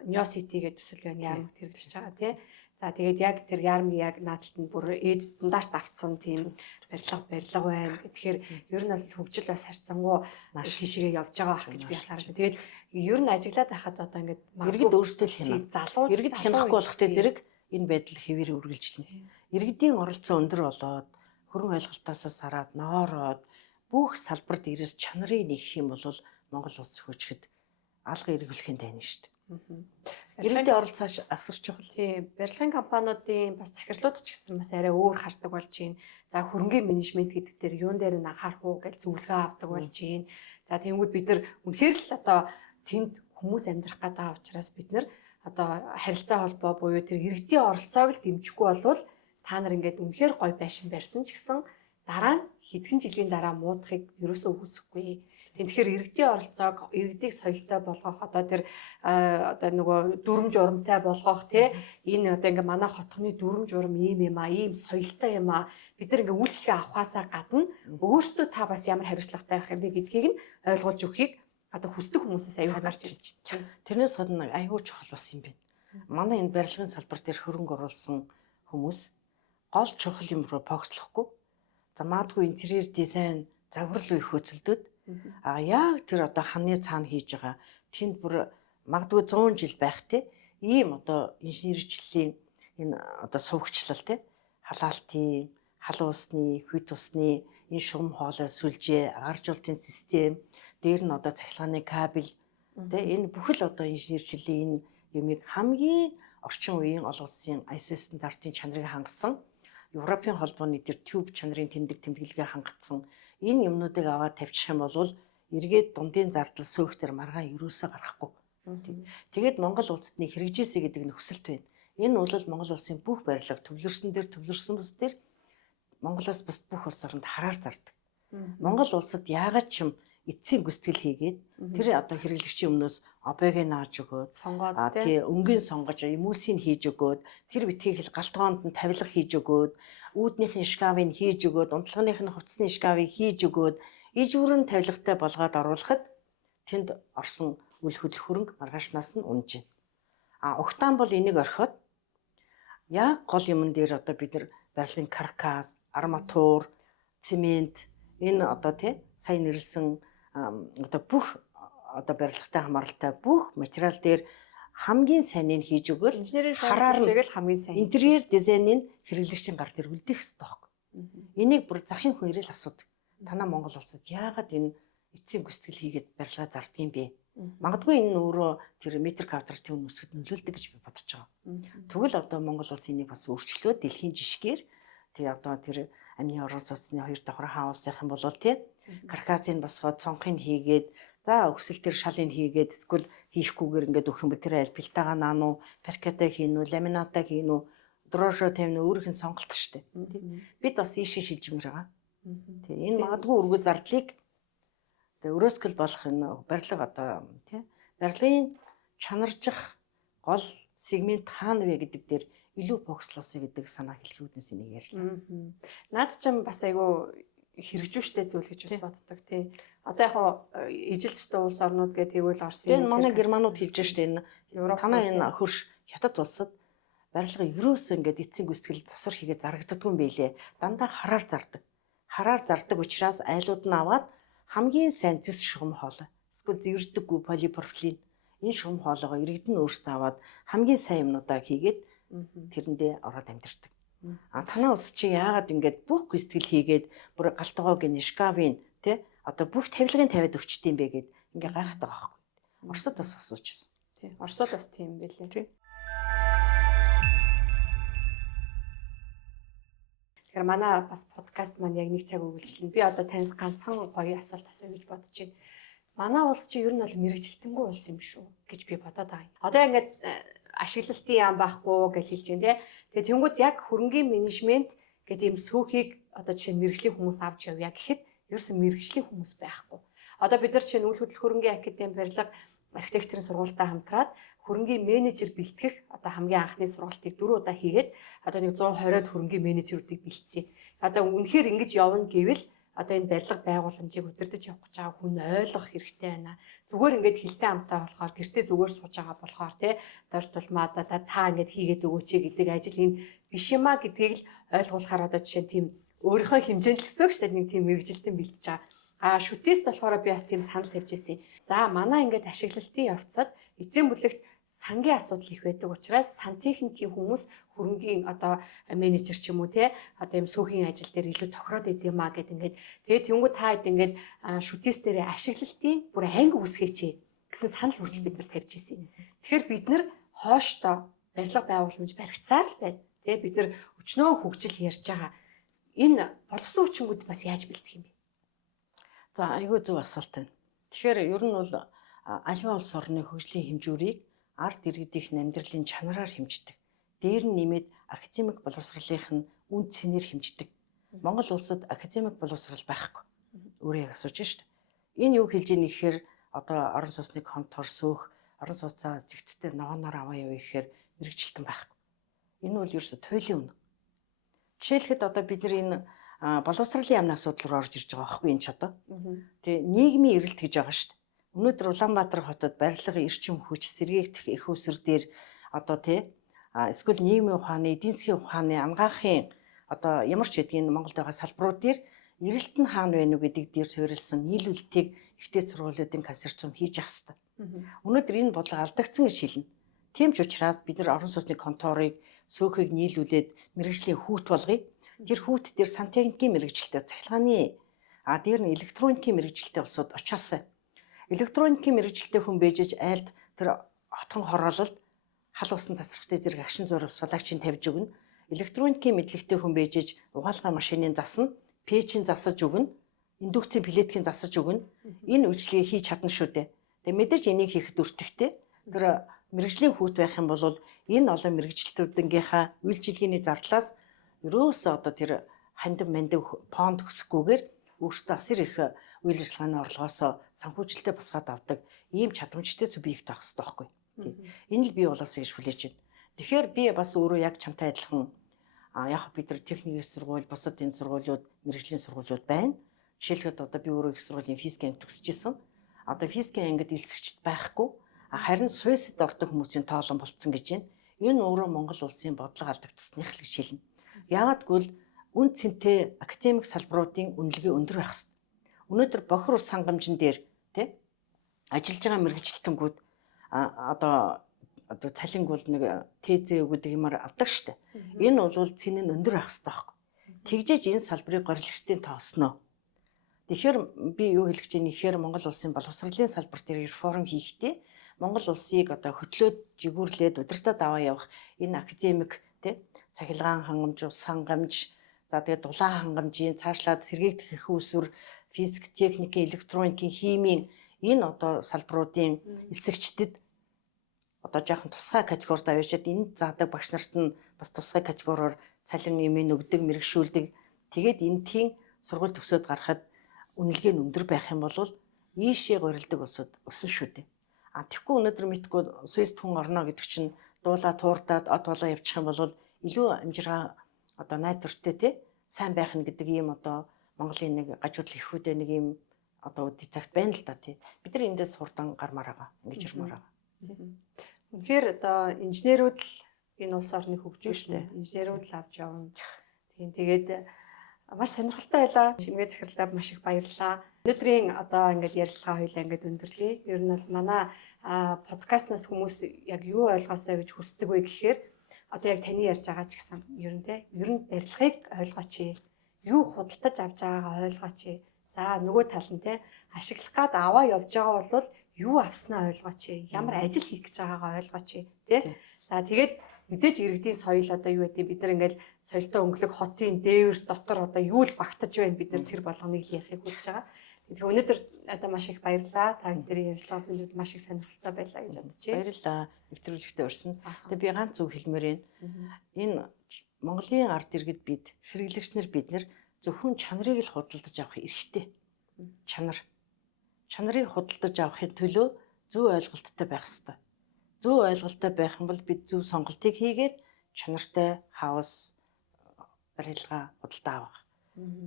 Neo City гэдэг төсөл яармагт хэрэглэж байгаа тий. За тэгээд яг тэр яармгийн яг наадталд нь бүр стандарт авцсан тийм барилга байна. Тэгэхээр ер нь бол хөгжил бас харьцангуй тийшээ явж байгаа байх гэж би бас харагдав. Тэгээд ер нь ажиглаад байхад одоо ингээд иргэд өөрсдөө л хянаа. Залууд иргэд хянахгүй болохтэй зэрэг энэ байдал хэвээр үргэлжлэнэ. Иргэдийн оролцоо өндөр болоод хөрөн ойлголтоос сараад ноороод бүх салбарт ирээс чанарыг нэгэх юм бол Монгол улс хөгжихэд алга эргэлхэнд тань шүү дээ. Иргэдийн оролцоо асар чухал. Тийм, барилгын компаниудын бас захирлууд ч гэсэн бас арай өөр хардаг болж байна. За хөрөнгөний менежмент гэдэг дээр юун дээр нь анхаарах уу гэж зөвлөгөө авдаг болж байна. За тиймүүд бид нар үнэхээр л одоо тэнд хүмүүс амьдрах гэдэг учраас бид нар одоо харилцаа холбоо буюу тэр иргэдийн оролцоог л дэмжихгүй болвол та нар ингээд үнэхээр гой байшин барьсан ч гэсэн дараа нь хэдхэн жилийн дараа муудахыг ерөөсөө үүсэхгүй. Тэгэхээр иргэдийн оролцоог иргэдийг соёлтой болгох одоо тэр одоо нөгөө дүрм журамтай болгох тий энэ одоо ингээ манай хотхны дүрм журам ийм юм ийм соёлтой юм бид нар ингээ үйлчлэгээ авахаасаа гадна өөртөө та бас ямар хариуцлагатай байх юм бэ гэдгийг нь ойлгуулж өгөхийг одоо хүсдэг хүмүүсээс аюул гарч ирж байна. Тэрнээс гадна аюул чухал бас юм байна. Манай энэ барилгын салбар дээр хөрөнгө оруулсан хүмүүс гол чухал юм руу фокуслохгүй. За магадгүй интерьер дизайн загвар руу их хөөцөлдөд яг тэр одоо ханы цаана хийж байгаа тэнд бүр магадгүй 100 жил байх те ийм одоо инженерчлэлийн энэ одоо сувгчлал те халаалтын халуун усны хүйт усны энэ шум хоолой сүлжээ агаржуулалтын систем дээр нь одоо цахилгааны кабель те энэ бүхэл одоо инженерчлэлийн энэ юмыг хамгийн орчин үеийн олон улсын ISO стандартын чанарыг хангасан Европын холбооны тэр тюб чанарын тэмдэглэгээ хангацсан энэ юмнуудыг аваад тавьчих юм бол эргээд дундын зардал сөөхтөр маргаан ерөөсөө гарахгүй. Тэгээд Монгол улсад нэг хэрэгжээсэй гэдэг нөхцөлт байна. Энэ бол Монгол улсын бүх барилга төвлөрсөн бус дээр Монголоос бас бүх улс оронд хараар зардаг. Монгол улсад яагаад ч юм эцсийн гүйцэтгэл хийгээд тэр одоо хэрэглэгчийн өмнөөс ОБ-г нааж өгөөд сонгоод тий өнгийн сонгож эмүүсийг хийж өгөөд тэр битгий галтгоонд нь тавилга хийж өгөөд үүднийхний шкафыг хийж өгөөд унтлагынх нь хувцсны шкафыг хийж өгөөд ижүүрэн тавилгатай болгоод оруулахад тэнд орсон үл хөдлөх хөрөнгө маргаашнаас нь унж байна. Угтаан бол энийг орхиод яг гол юмн дээр одоо бид нар барилгын каркас, арматур, цемент энэ одоо тий сайн нэрлсэн одоо бүх одоо барилгатай хамааралтай бүх материал дээр хамгийн сайныг хийж өгөөл хараар нь хамгийн сайн интерьер дизайныг хэрэглэгчийн гар дээр үлдээх хэрэгтэй байхгүй. Энийг бүр захын хүн ирэл асуудаг. Танаа Монгол улсад яагаад энэ эцсийн гүйцэтгэл хийгээд барилгаа зарддаг юм бэ? Магадгүй энэ өөрөө тэр метр квадратын өсгөд нөлөөлдөг гэж би бодож байгаа. Тэгвэл одоо Монгол улс энийг бас өөрчлөөд дэлхийн жишгээр тэгээ одоо тэр амны орон сууцны хоёр давхар хаан улсынхан болол тий каркасыг босгоод цонхыг хийгээд За өксөл дээр шалыг хийгээд эсвэл хийхгүйгээр ингээд өгөх юм бол тэр аль пилтага наан уу, паркета хийн үү, ламината хийн үү, дрожжо тавина уу өөрийнх нь сонголт шүү дээ. Бид бас ийшээ шилжмээр байгаа. Тий энэ магадгүй өргөө зардлыг тэгээ өрөөсгөл болох энэ барилга одоо тий барилгын чанаржих гол сегмент хаана вэ гэдэг дээр илүү фокуслоосэй гэдэг санаа хэлхүүднээс энийг ярьлаа. Наад чинь бас айгүй хэрэгжүүлжтэй зүйл гэж бас боддог тий. Одоо яг ижил төстэй улс орнууд гэдэг тэгвэл Оросын. Тэгээ манай германууд хэлж штэ энэ танаа энэ хөрш хятад улсад барилга ерөөсөө ингээд эцсийн гүйцэтгэл засвар хийгээд зарагддаггүй юм байлээ. Дандаа хараар зардаг. Хараар зардаг учраас айлууд нь аваад хамгийн сайн зэс шугам хоолой. Эсвэл зэвэрдэггүй полипропилен энэ шугам хоолойгоо иргэдэн өөрсдөө аваад хамгийн сайн юмнуудаа хийгээд тэрэндээ ороод амьдэрдэг. Танаа улс чи яагаад ингээд бүх гүйцэтгэл хийгээд бүр галтгоог нь шкафын тий одоо бүх тавилгын тавиад өгчт юм бэ гэд ингээ гайхаад байгаа байхгүй. Оросод бас асуужсэн. Тий. Оросод бас тийм байлээ. Тий. Тэгэхээр манай бас подкаст маань яг нэг цаг үргэлжлэнэ. Би одоо таньс ганцхан гоё асуулт асууя гэж бодож байна. Манай улс чи ер нь бол мэрэгжилтэнгүй улс юм шүү гэж би бодоод байгаа юм. Одоо ингээд ашиглалтын яам байхгүй гэж хэлж байна тий. Тэгээ тэнгууд яг хөрөнгийн менежмент гэдэг ийм сүүхийг одоо жишээ нь мэрэгжлийн хүмүүс авч явъя гэхэд ерөөсөн мэрэгжлийн хүмүүс байхгүй. Одоо бид нар чинь үйл хөдлөх хөрөнгийн академи барилга архитектурын сургуультай хамтраад хөрөнгийн менежер бэлтгэх одоо хамгийн анхны сургалтыг 4 удаа хийгээд одоо нэг 120-од хөрөнгийн менежерүүдийг бэлдсэн. Одоо үнэхээр ингэж явна гэвэл одоо энэ барилга байгууламжийг удирдах явах гэж байгаа хүн ойлгох хэрэгтэй байна. Зүгээр ингээд хилтэй амтаа болохоор гэртээ зүгээр сууж байгаа болохоор тий дор тулмаа одоо та ингээд хийгээд өгөөч гэдэг ажил энэ биш юмаа гэдгийг л ойлгуулахаар одоо жишээ нь тийм өөрийнхөө хэмжээнд л гэсэн үг шүү дээ нэг тийм мэрэгжилтэн бэлдэж байгаа. Шүтээс болохоор би бас тийм санал тавьж ирсэн. За манай ингээд ашиглалтын явцад эзэн бүлэгт сангийн асуудал их байдаг учраас сантехникийн хүмүүс хөрөнгийн одоо менежер ч юм уу те одоо юм сүүхийн ажил дээр илүү тохироод идэм маа гэд ингээд тэгээд тэнгуү та хэд ингээд шүтээс дээр ашиглалтын бүр анги үсгээч гэсэн санал хүртэл бид нар тавьж ирсэн. Тэгэхээр бид нар хооштой барилга байгууламж баригцаар л байна. Тэгээд бид нар өчнөө хөгжил ярьж байгаа. Энэ боловсон хүчингүүд бас яаж бэлдэх юм бэ? За айгүй зөв асуулт байна. Тэгэхээр ер нь бол аливаа улс орны хөгжлийн хэмжүүрийг ард иргэдийн амьдралын чанараар хэмждэг. Дээр нь нэмээд академик боловсролынх нь үн цэнээр хэмждэг. Монгол улсад академик боловсрол байхгүй. Өөрөө яг асууж штэ. Энэ юу хэлж ийн гэхээр одоо орон сууцны контор сөөх, орон сууцаа зэгцтэй ногооноор аваа яваа гэхээр мэрэгчлэн байхгүй. Энэ бол ерөөсө туйлын үнэ. Жишээлхэд одоо бид нар энэ боловсролын яамны асуудал руу орж ирж байгаа байхгүй энэ ч одоо. Тэгээ нийгмийн эрэлт гэж байгаа штэ. Өнөөдөр Улаанбаатар хотод барилгын эрчим хүч сэргээгдэх их усүр дээр одоо тий эсвэл нийгмийн ухааны, эдийн засгийн ухааны, ангаахын одоо ямар ч гэдгийг Монголд байгаа салбарууд дээр эрэлт нь хаана байна уу гэдэг дээр суурилсан нийлүүлэлтийг ихтэй сургуулиудын консорциум хийж явах хэрэгтэй. Өнөөдөр энэ бодлого алдагдсан гэж хэлнэ. Тийм ч учраас бид нар орон сууцны конторыг сөөхийг нийлүүлээд мэрэгжлийн хүүт болгоё. Тэр хүүт дээр сантехникийн мэрэгжилтэй цахилгааны дээр нь электроникийн мэрэгжилтэй улсууд очоосоо электроникийн мэрэгжилтэй хүн бэжж айлд тэр хотхон хороололд хал усан засрагчтай зэрэг агшин зураг сулагчийн тавьж өгнө. Электроникийн мэдлэгтэй хүн бэжж угаалгай машины засна, печийн засаж өгнө, индукцийн плиткийн засаж өгнө. Энэ үйлчлэгийг хийж чадна шүү дээ. Тэгээ мэдээж энийг хийхэд өртөгтэй. Тэр мэрэгжлийн хүүт байх юм бол энэ олон мэрэгжилтүүдийнхаа үйлчилгээний зардлаас ерөөсөө одоо тэр хандив мандив фонд өсөхгүйгээр өөрсдөө асар их үйл ажиллагааны орлогоос санхүүжилтээ босгоод авдаг ийм чадамжтай субъект байх хэрэгтэй байхгүй. Энэ л би болоосоо гэж хүлээж байна. Тэгэхээр би бас өөрөө яг чамтай адилхан яг бид нар техникийн сургууль, бусад энэ сургуулиуд, мэрэгжлийн сургуулиуд байна. Жишээлбэл одоо би өөрөө их сургуулийн физикийн анги төгсөжсэн. Одоо физикийн ангид элсэгчд байхгүй. Харин Суйсд ордог хүмүүсийн тоолон болцсон гэж байна. Энэ өөрөө Монгол улсын бодлого алдагдсаных л гэж хэлнэ. Яагад гэвэл үн цэнтэй академик салбаруудын үнэлгээ өндөр байх хэрэгтэй. Өнөөдөр бохир ус хангамжин дээр тий ажиллаж байгаа мэрэгжилтэнгүүд одоо цалинг бол нэг ТЗ гэдэг юмар авдаг штэ. Энэ бол цэн нь өндөр байх хэрэгтэй байхгүй. Тэгжээж энэ салбарыг горилгчдын тоосноо. Тэгэхээр би юу хэлэх гэж байна гэхээр Монгол улсын боловсролын салбар дээр реформ хийхдээ Монгол улсыг одоо хөтлөөд жигүүрлээд удирдах аваа явах энэ академик тий цахилгаан хангамж, ус хангамж, за тэгээд дулаан хангамжийн цаашлаад сэргээгдэх их усүр физик, техникийн, электроникийн, химийн Энэ одоо салбаруудын элсэгчдэд одоо жоохон тусгай категорид авчиад энд заадаг багш нарт нь бас тусгай категориор цалин нэмийн өгдөг, мэрэгшүүлдэг. Тэгээд энтхийн сургууль төгсөөд гарахад үнэлгээ нь өндөр байх юм бол ийшээ горилдог өсөд өсөн шүү дээ. А тэгэхгүй өнөөдөр мэдгүй Свист хүн орно гэдэг чинь дуулаа туурдаад од болоо явчих юм бол илүү амжиргаа одоо найдвартай тий сайн байх нь гэдэг ийм одоо Монголын нэг гажуудал ихүүдээ нэг ийм одоо үди цагт байна л да тий. Бид нар эндээс хурдан гармаар байгаа. Ингэж ирмээр байгаа. Үнэхээр одоо инженерүүд л энэ улс орныг хөгжүүлж шүү дээ. Инженерүүд л авч явна. Тэгээд маш сонирхолтой байлаа. Шимгээ захирлаа маш их баярлалаа. Өнөөдрийн одоо ингээд ярилцлага хоёлаа ингээд өндөрлөе. Ер нь бол манай подкастнаас хүмүүс яг юу ойлгоосоо гэж хүсдэг вэ гэхээр одоо яг таны ярьж байгаа ч гэсэн ер нь барилгыг ойлгооч. Юу худалдаж авч байгаагаа ойлгооч. За нөгөө тал нь те ашиглах гад аваа явж байгаа бол юу авснаа ойлгооч. Ямар ажил хийх гэж байгаагаа ойлгооч. Тэ. За тэгээд мэдээж иргэдийн соёл одоо юу гэдэг бид нар ингээд соёлтой өнгөлөг хотын дээвэр дотор одоо юу л багтаж байна бид нар тэр болгоныг ярихыг хүсэж байгаа. Тэгэхээр өнөөдөр одоо маш их баярлалаа. Та бидний ярилцлага бинд маш их сонирхолтой байлаа гэж бодож байна. Баярлалаа. Нэвтрүүлэгтээ урьсан. Тэгээ би ганц үг хэлмээр байна. Энэ Монголын ард иргэд бид хэрэглэгчнэр бид нэр зөвхөн чанарыг л худалдаж авах эрхтэй. Чанарыг худалдаж авахын төлөө зөв ойлголттой байх ёстой. Зөв ойлголттой байх юм бол бид зөв сонголтыг хийгээд чанартай хаус барилга худалдаа авах.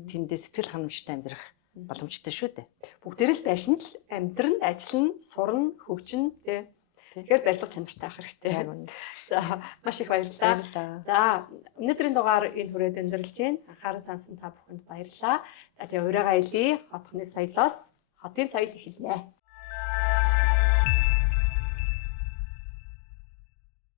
Тэндээ сэтгэл ханамжтай амьдрах боломжтой шүү дээ. Бүгдээр л байшин л амьдран, ажиллана, сурна, хөгжинэ тий. Тэгэхээр барилга чанартай авах хэрэгтэй. За маш их баярлалаа. За өнөөдрийн дугаар энэ хүрээд өндөрлж байна. Анхааран сонсон та бүхэнд баярлалаа. За тэгээ урайгаа илий хотхны соёлоос хотын соёл эхэлнэ.